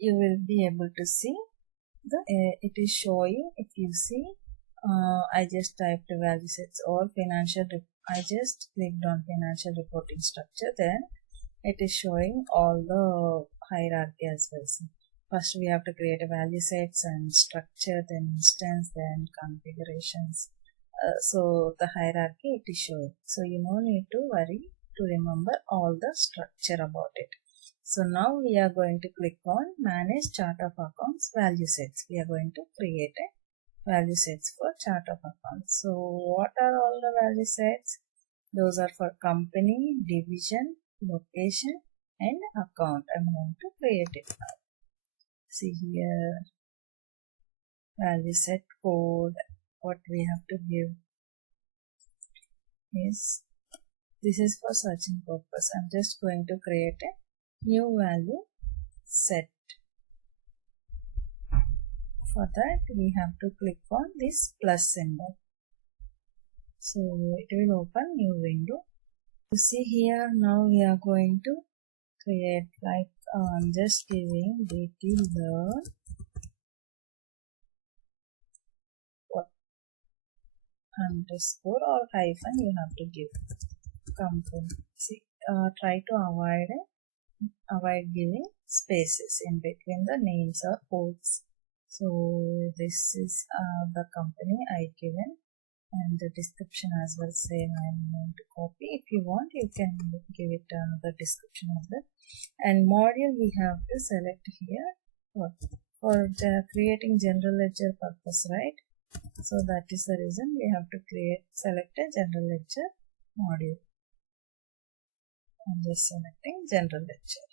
you will be able to see it is showing. If you see, I just typed value sets or financial. I just clicked on financial reporting structure. Then it is showing all the hierarchy as well. So first we have to create a value sets and structure, then instance, then configurations. So the hierarchy it is showing. So you no need to worry to remember all the structure about it. So now we are going to click on manage chart of accounts value sets. We are going to create a value sets for chart of accounts. So what are all the value sets? Those are for company, division, location and account. I'm going to create it now. See here, value set code. What we have to give is, this is for searching purpose. I'm just going to create a new value set. For that we have to click on this plus symbol. So it will open new window. You see here, now we are going to create like just giving BestTechLearn underscore or hyphen you have to give company. See, try to avoid giving spaces in between the names or codes. So this is the company I given, and the description as well same I'm going to copy. If you want, you can give it another description of that. And module we have to select here for creating general ledger purpose, right? So that is the reason we have to select a general ledger module. I'm just selecting general ledger.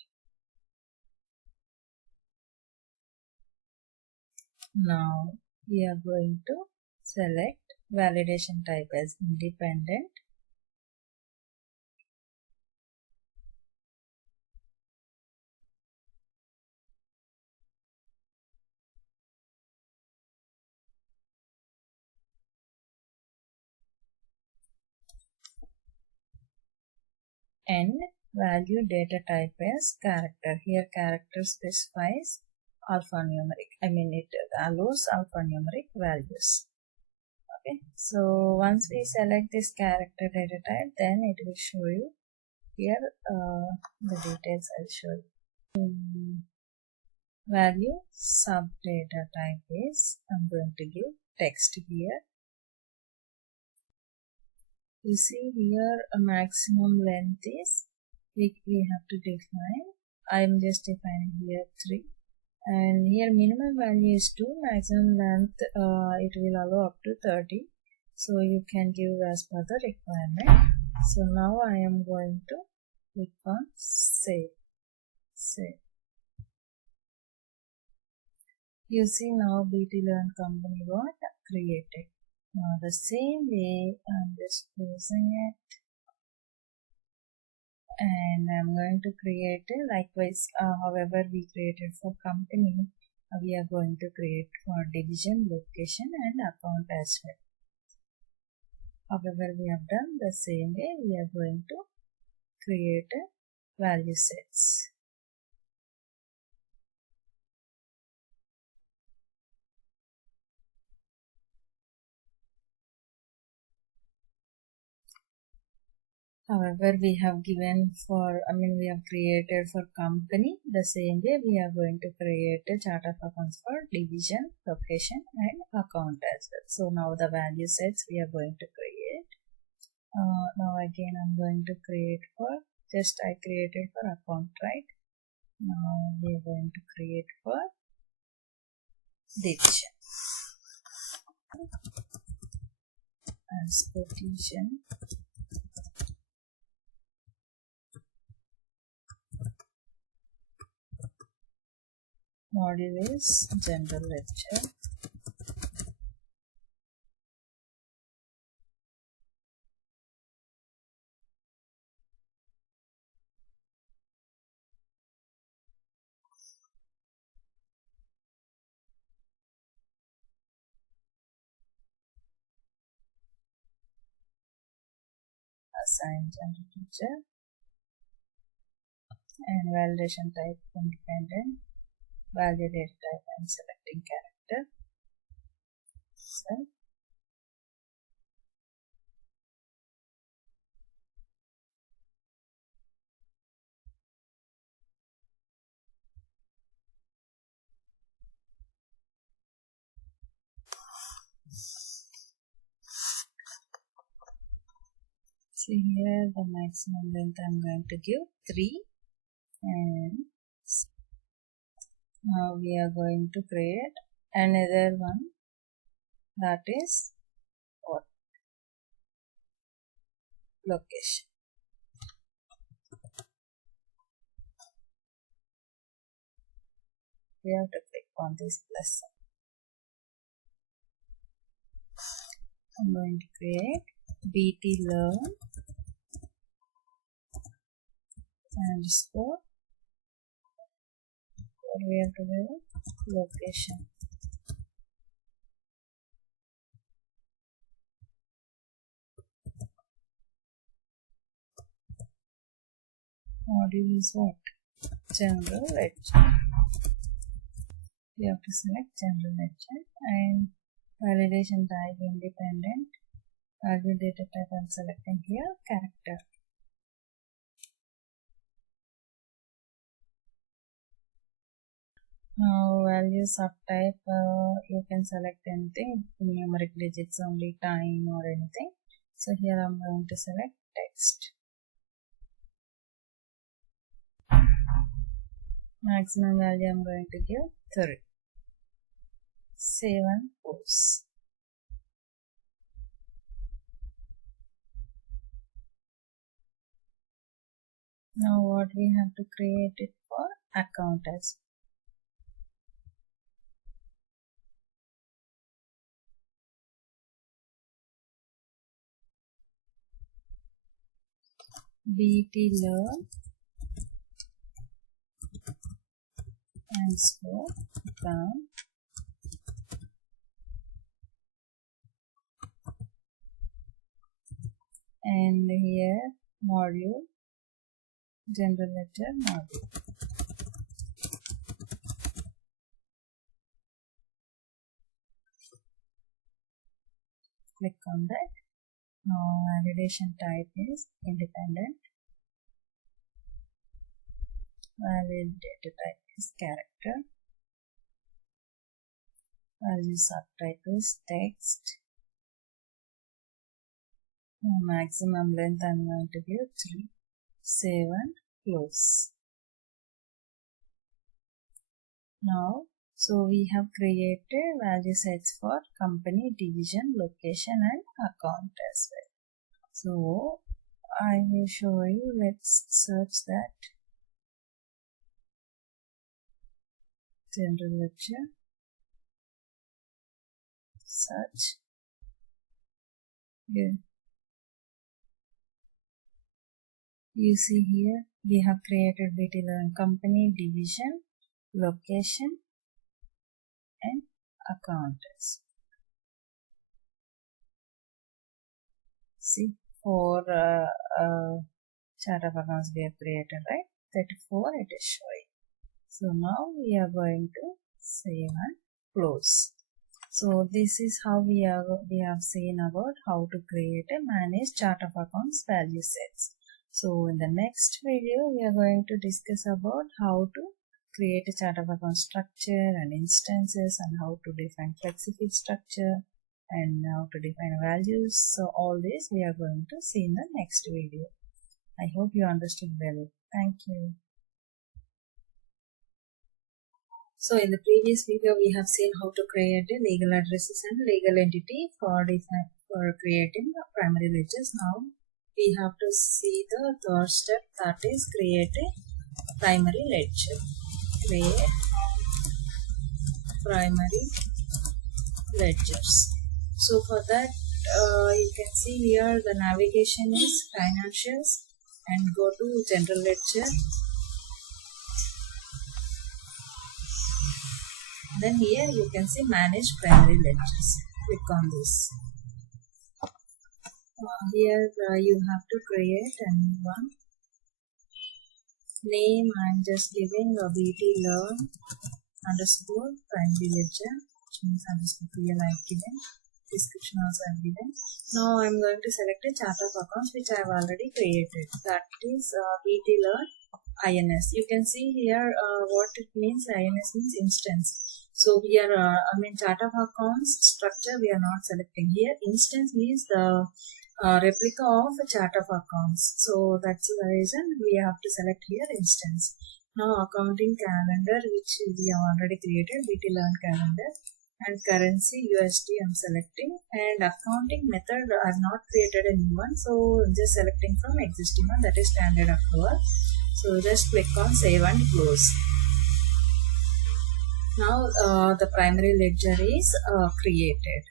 Now we are going to select validation type as independent. And value data type as character. Here character specifies alphanumeric. It allows alphanumeric values. Okay, so once we select this character data type, then it will show you here the details I'll show you. Value sub data type is, I'm going to give text here. You see here a maximum length is we have to define. I'm just defining here 3, and here minimum value is 2, maximum length it will allow up to 30, so you can give as per the requirement. So now I am going to click on save. You see now BestTechLearn company got created. Now the same way I'm just closing it, and I'm going to create it likewise. However we created for company, we are going to create for division, location and account as well. However we have done the same way, we are going to create value sets. However, we have given for, we have created for company the same way we are going to create a chart of accounts for division, location and account as well. So now the value sets we are going to create. Now again I'm going to create for, I created for account, right? Now we are going to create for division. As division. Module is general ledger. Assign general ledger and validation type independent. Validate type and selecting character. So see here the maximum length I'm going to give 3, and now we are going to create another one, that is what? Location. We have to click on this plus sign. I'm going to create BTLearn underscore, what we have to do? Location. Module is what? General ledger. We have to select general ledger and validation type independent. Value data type I'm selecting here character. Now value subtype, you can select anything, numeric digits only, time or anything. So here I'm going to select text. Maximum value I'm going to give 3. Save and post. Now what we have to create it for account as BTLearn underscore account and here module general ledger module. Click on that. Now validation type is independent. Valid data type is character. Value subtype is text. Maximum length I'm going to give 3. Save and close. Now, so we have created value sets for company, division, location and account as well. So I will show you. Let's search that. General ledger. Search. Here. You see here we have created BTLearn company, division, location and account. See, for chart of accounts we have created, right? 34 it is showing. So now we are going to save and close. So this is how we have seen about how to create a manage chart of accounts value sets. So in the next video we are going to discuss about how to create a chart of accounts structure and instances, and how to define flexi-field structure and how to define values. So all this we are going to see in the next video. I hope you understood well. Thank you. So in the previous video we have seen how to create a legal addresses and legal entity for creating the primary ledgers. Now we have to see the third step, that is create a primary ledger. Create primary ledgers. So for that you can see here the navigation is financials and go to general ledger. Then here you can see manage primary ledgers. Click on this. Here you have to create a new one. Name I'm just giving a BTLearn underscore primary ledger, which means underscore PL I've given. Description also I've given. Now I'm going to select a chart of accounts which I have already created. That is BTLearn INS. You can see here what it means. INS means instance. So we are, chart of accounts structure we are not selecting here. Instance means the replica of a chart of accounts. So that's the reason we have to select here instance. Now accounting calendar, which we have already created, BTLearn calendar, and currency USD I'm selecting, and accounting method I have not created a new one, so I'm just selecting from existing one, that is standard accrual. So just click on save and close. Now the primary ledger is created.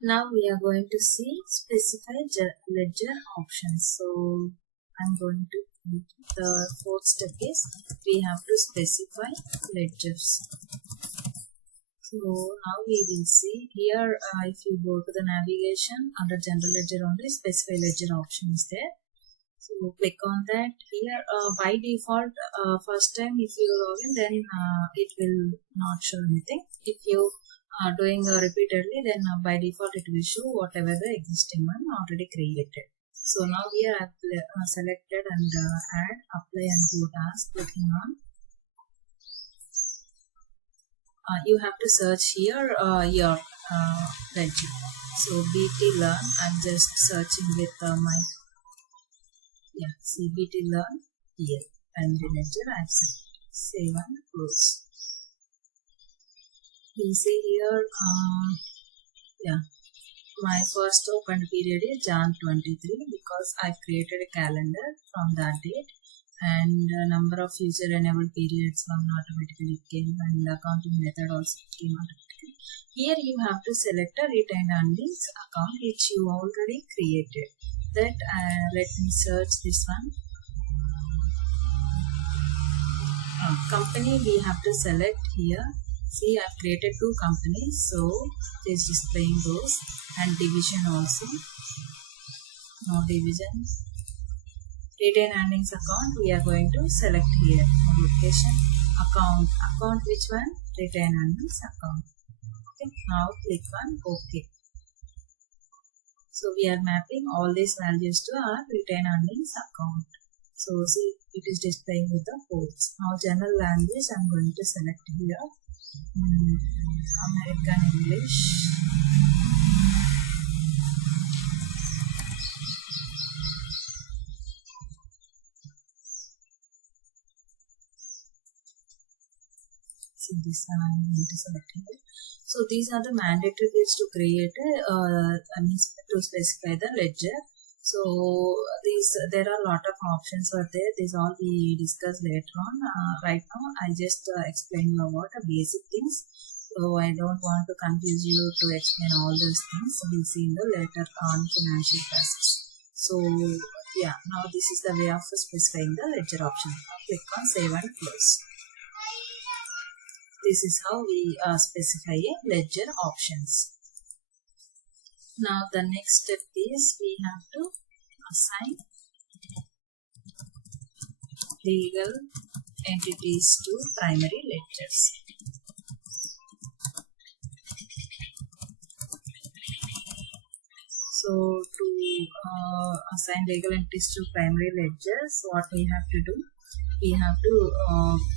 Now we are going to see specify ledger options. So I'm going to, the fourth step is we have to specify ledgers. So now we will see here, if you go to the navigation under general ledger only, specify ledger option is there. So click on that. Here by default first time if you log in, then it will not show anything. If you are doing repeatedly, then by default it will show whatever the existing one already created. So now here I have selected and add, apply and view task. Clicking on, you have to search here your ledger. So BTLearn, I'm just searching with my BTLearn here, primary ledger I've selected. Save and close. You see here, my first opened period is Jan 23 because I've created a calendar from that date, and number of user enabled periods from automatically came, and the accounting method also came automatically. Here you have to select a retained earnings account which you already created. That let me search this one. Company we have to select here. See, I've created two companies, so it is displaying those, and division also. No division. Retained earnings account we are going to select here. Location, account which one? Retained earnings account. Okay, now click on OK. So we are mapping all these values to our retained earnings account. So see, it is displaying with the codes. Now general language I'm going to select here. American English. See, this one I'm going to select here. So these are the mandatory fields to create to specify the ledger. So there are a lot of options are there. These all we discuss later on. Right now I just explain you about the basic things. So I don't want to confuse you to explain all those things. We'll see in the later on financial classes. So yeah, now this is the way of specifying the ledger option. Click on save and close. This is how we specify a ledger options. Now the next step is we have to assign legal entities to primary ledgers. So to assign legal entities to primary ledgers, what we have to do? We have to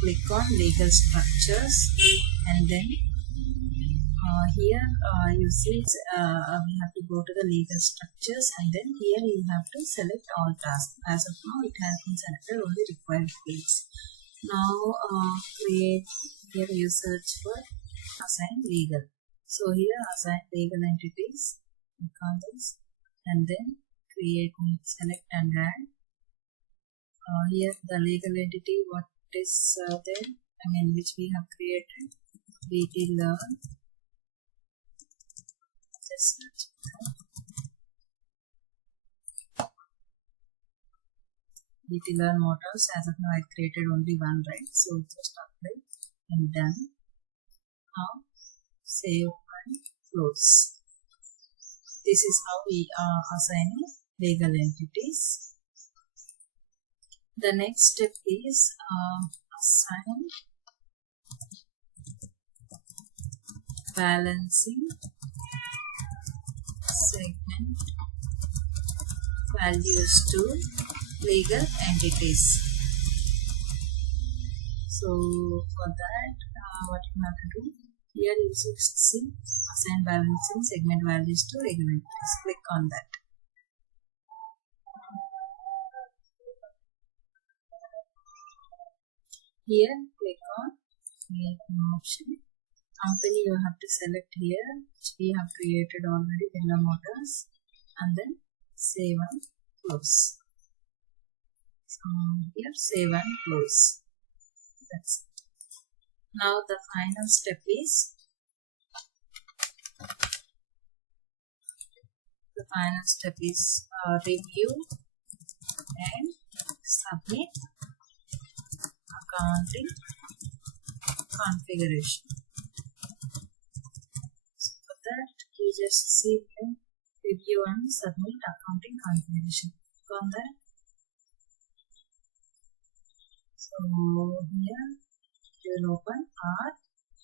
click on legal structures, and then here you see we have to go to the legal structures, and then here you have to select all tasks. As of now it has been selected only required fields. Now here you search for assign legal. So here assign legal entities, click on this, and then create, select and add. Here the legal entity what is there, which we have created, VXML. Just search VXML motors. As of now I created only one, right? So just apply and done. Now save and close. This is how we are assigning legal entities. The next step is assign balancing segment values to legal entities. So for that, what you have to do, here you see assign balancing segment values to legal entities. Click on that. Here click on create new option. Company you have to select here, which we have created already, Villa Motors, and then save and close. So here save and close. That's it. Now the final step is review and submit accounting configuration. So for that you just see review and submit accounting configuration. Click on that. So here you will open our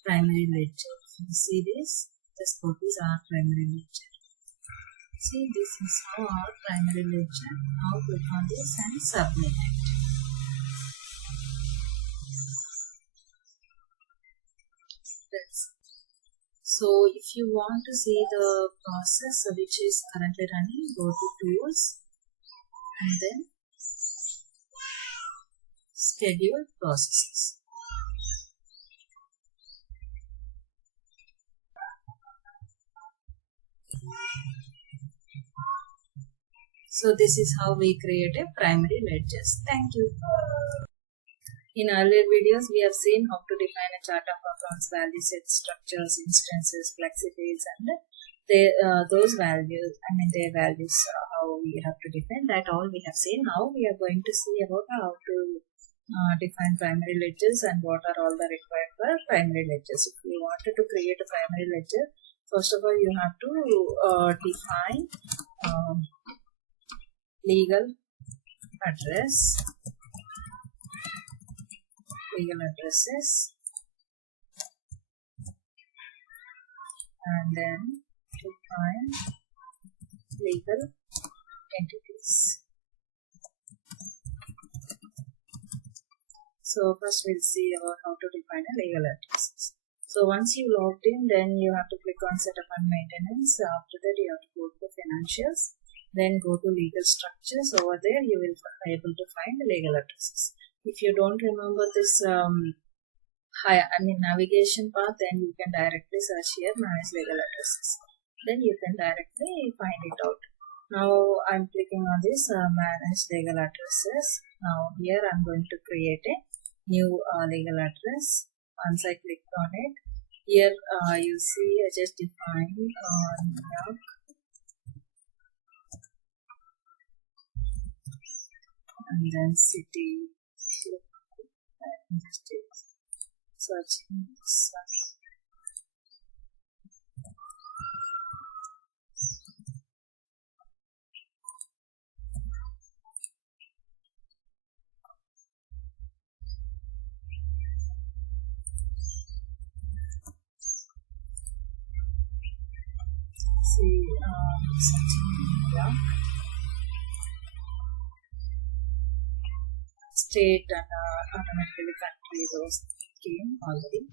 primary ledger. You see this, this code is our primary ledger. See, this is how our primary ledger. Now click on this and submit it. So if you want to see the process which is currently running, go to tools and then schedule processes. So this is how we create a primary ledgers. Thank you. In earlier videos, we have seen how to define a chart of accounts, value sets, structures, instances, flexi fields, and those values, their values, how we have to define that. All we have seen. Now we are going to see about how to define primary ledgers and what are all the required for primary ledgers. If you wanted to create a primary ledger, first of all, you have to define legal addresses, and then define legal entities. So first we'll see about how to define a legal addresses. So once you logged in, then you have to click on setup and maintenance. After that you have to go to the financials, then go to legal structures. Over there you will be able to find the legal addresses. If you don't remember this navigation path, then you can directly search here manage legal addresses. Then you can directly find it out. Now I'm clicking on this manage legal addresses. Now here I'm going to create a new legal address. Once I click on it, here you see I just defined New York, and then city. Searching See, searching New York, state and automatically country those came already.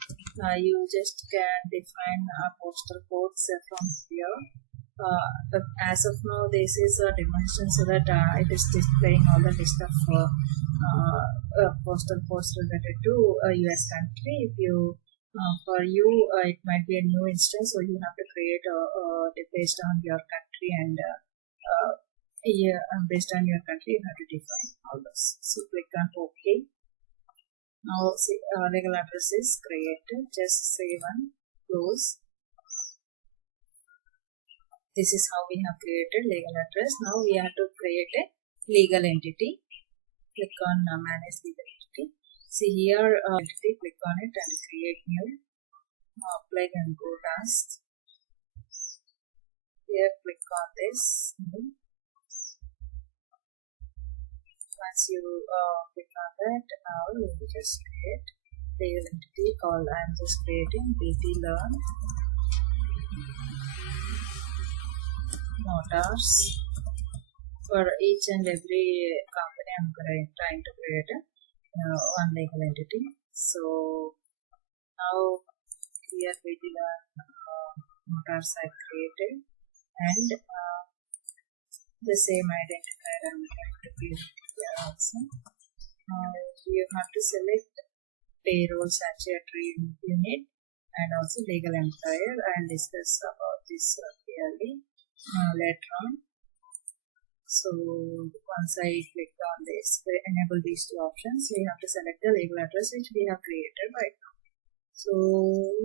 You just can define postal codes from here. But as of now, this is a demonstration so that it is displaying all the list of postal codes related to US country. If you for you it might be a new instance, so you have to create based on your country and based on your country you have to define all those. So click on OK. Now see, legal address is created. Just save and close. This is how we have created legal address. Now we have to create a legal entity. Click on manage legal entity. See here entity, click on it and create new. Apply and go task. Here click on this. Once you click on that, now you will just create legal entity called I am just creating BTLearn Motors. For each and every company I am trying to create one legal entity. So now here BTLearn Motors I created, and the same identifier I am going to create here also. You have to select payroll statutory unit and also legal employer, and discuss about this clearly later on. So once I click on this, enable these two options, we have to select the legal address which we have created right now. So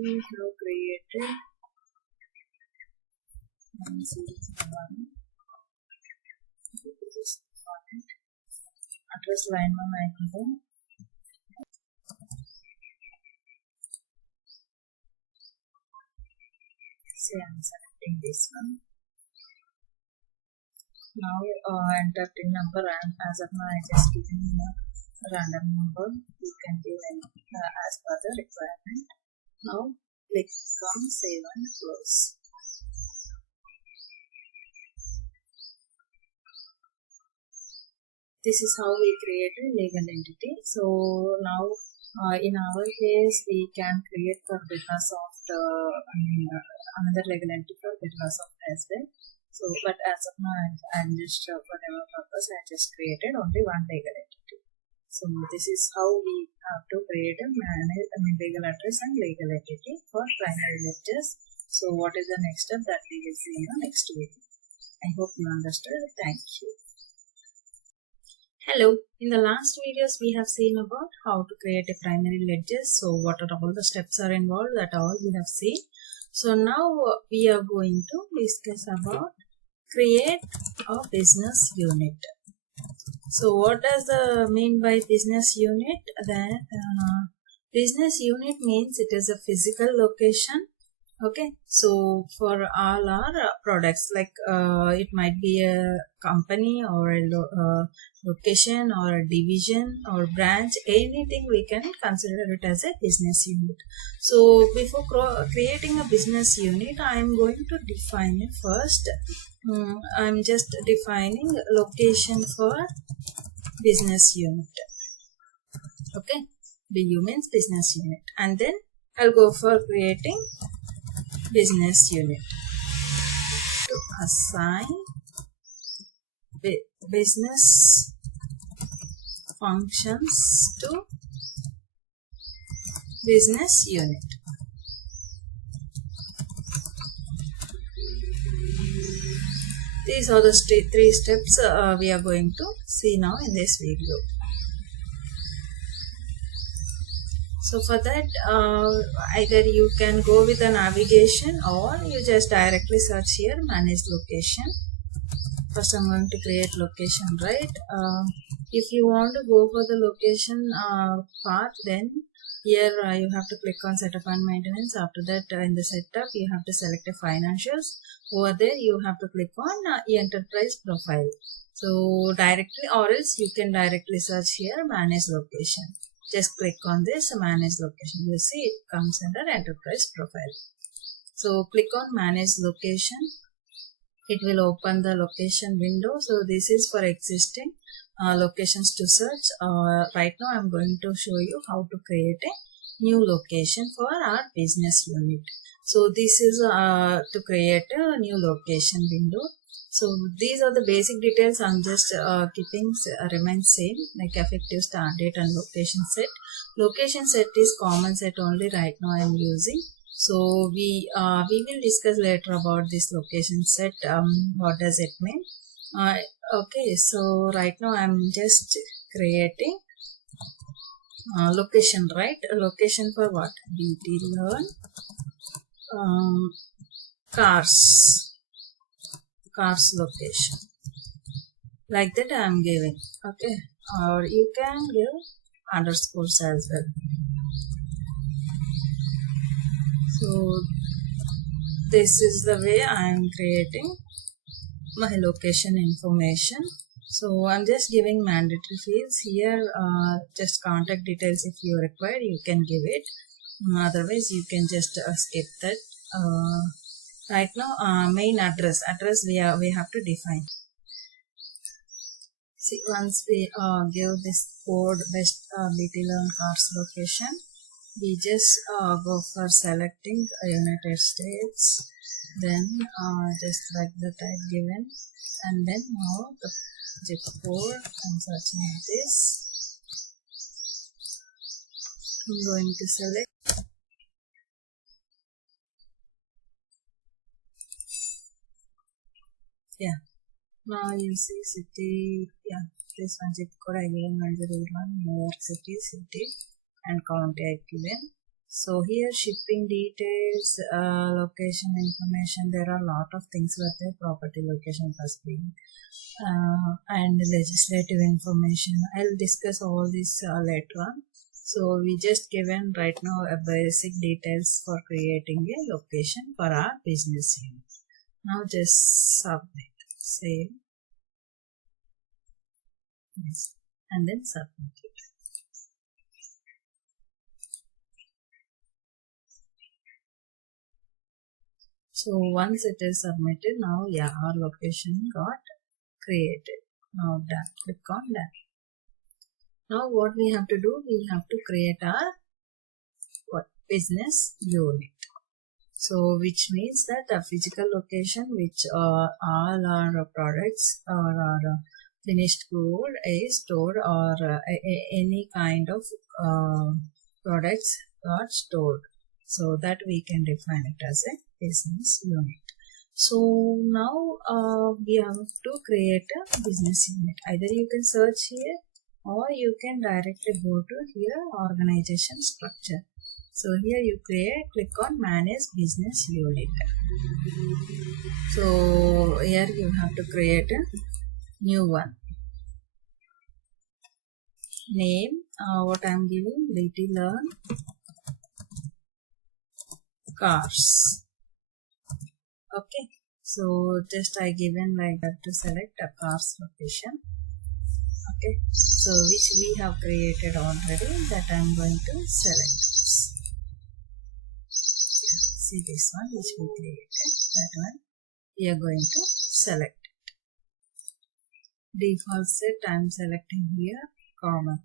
we have created address line 1 I given. Say I am selecting this one. Now enter PIN number, and as of now I just given a random number. You can give any as per the requirement. Now click on save and close. This is how we create a legal entity. So now in our case we can create for Microsoft another legal entity for Microsoft as well. So but as of now I'm just for demo purpose I just created only one legal entity. So this is how we have to create a legal address and legal entity for primary ledgers. So what is the next step that we will see in the next video. I hope you understood. Thank you. Hello. In the last videos we have seen about how to create a primary ledger. So what are all the steps are involved, that all we have seen. So now we are going to discuss about create a business unit. So what does the mean by business unit? That business unit means it is a physical location. Okay, so for all our products, like it might be a company or a location or a division or branch, anything we can consider it as a business unit. So before creating a business unit, I am going to define it first. I'm just defining location for business unit. Okay, BU means business unit, and then I'll go for creating business unit. To assign business functions to business unit. These are the three steps we are going to see now in this video. So for that, either you can go with a navigation or you just directly search here manage location. First I'm going to create location, right? If you want to go for the location part, then here you have to click on setup and maintenance. After that, in the setup you have to select a financials. Over there you have to click on enterprise profile. So directly, or else you can directly search here manage location. Just click on this manage location. You see it comes under enterprise profile. So click on manage location. it will open the location window. So this is for existing locations to search. Right now I'm going to show you how to create a new location for our business unit. So this is to create a new location window. So these are the basic details. I'm just keeping remain same, like effective start date and location set. Location set is common set only right now I'm using. So we will discuss later about this location set. What does it mean? Okay, so right now I'm just creating location, right? A location for what? BTLearn cars location. Like that I am giving. Okay, or you can give underscores as well. So this is the way I am creating my location information. So I'm just giving mandatory fields here. Just contact details if you require, you can give it. Otherwise you can just skip that. Right now main address we have to define. See, once we give this code BTLearn cars location, we just go for selecting United States, then just like the type given, and then now the zip code. I'm searching this. I'm going to select. Yeah, now you see city. Yeah, this one zip code I given 901, New York City, and county I given. So here shipping details, location information, there are a lot of things with the property location first being, and legislative information. I'll discuss all this later on. So we just given right now a basic details for creating a location for our business unit. Now just submit, save, yes, and then submit it. So once it is submitted, now yeah, our location got created. Now done. Click on done. Now what we have to do? We have to create our business unit. So which means that the physical location which all our products or our finished good is stored, or any kind of products got stored, so that we can define it as a business unit. So now we have to create a business unit. Either you can search here, or you can directly go to here, organization structure. So here you click on manage business unit. So here you have to create a new one. Name, what I am giving, BTLearn cars. Okay, so just I given like that to select a cars location. Okay, so which we have created already, that I am going to select. See this one which we created, that one we are going to select. Default set I am selecting here common.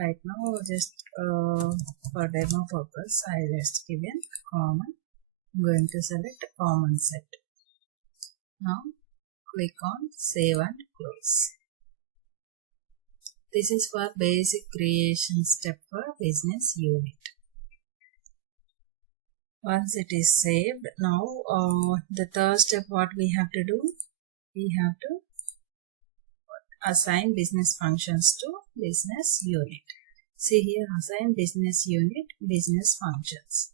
Right now just for demo purpose I just given common. I'm going to select common set. Now click on save and close. This is for basic creation step for business unit. Once it is saved, now the third step what we have to do, we have to assign business functions to business unit. See here, assign business unit, business functions.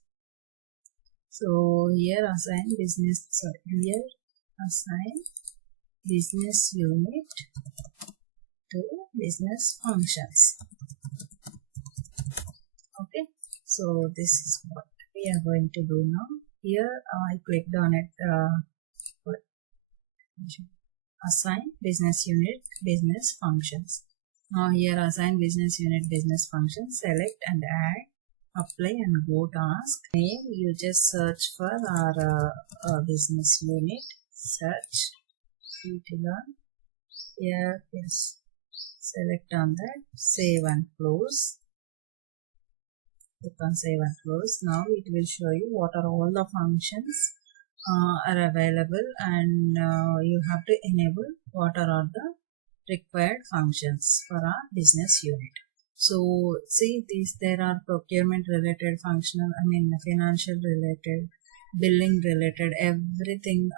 So here assign business, here assign business unit to business functions. Okay, so this is what we are going to do now. Here I clicked on it, assign business unit, business functions. Now here assign business unit, business functions, select and add, apply and go task. Name, you just search for our business unit. search VXML. Here, yes, select on that, save and close. Click on save and close. Now it will show you what are all the functions are available, and you have to enable what are all the required functions for our business unit. So see, there are procurement related, financial related, billing related, everything,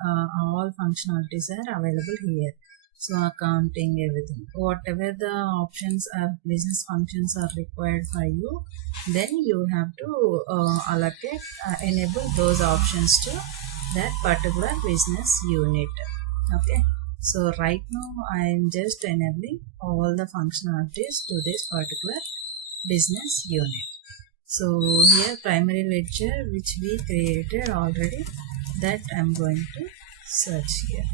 all functionalities are available here. So accounting, everything, whatever the options are, business functions are required for you, then you have to allocate, enable those options to that particular business unit. Okay. So right now I am just enabling all the functionalities to this particular business unit. So here primary ledger, which we created already, that I am going to search here.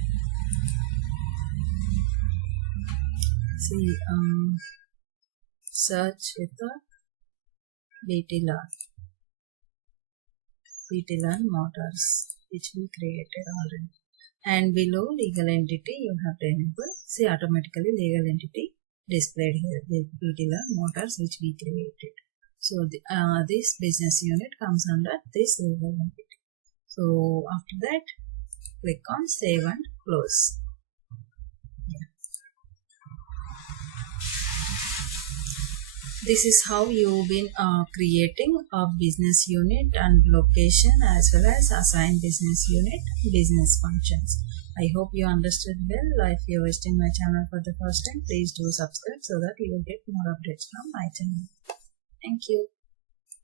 See, search with the BestTechLearn motors, which we created already. And below legal entity, you have to enable, see, automatically legal entity displayed here, the BestTechLearn motors, which we created. So this business unit comes under this legal entity. So after that, click on save and close. This is how you've been creating a business unit and location, as well as assign business unit business functions. I hope you understood well. If you're visiting my channel for the first time, please do subscribe so that you will get more updates from my channel. Thank you.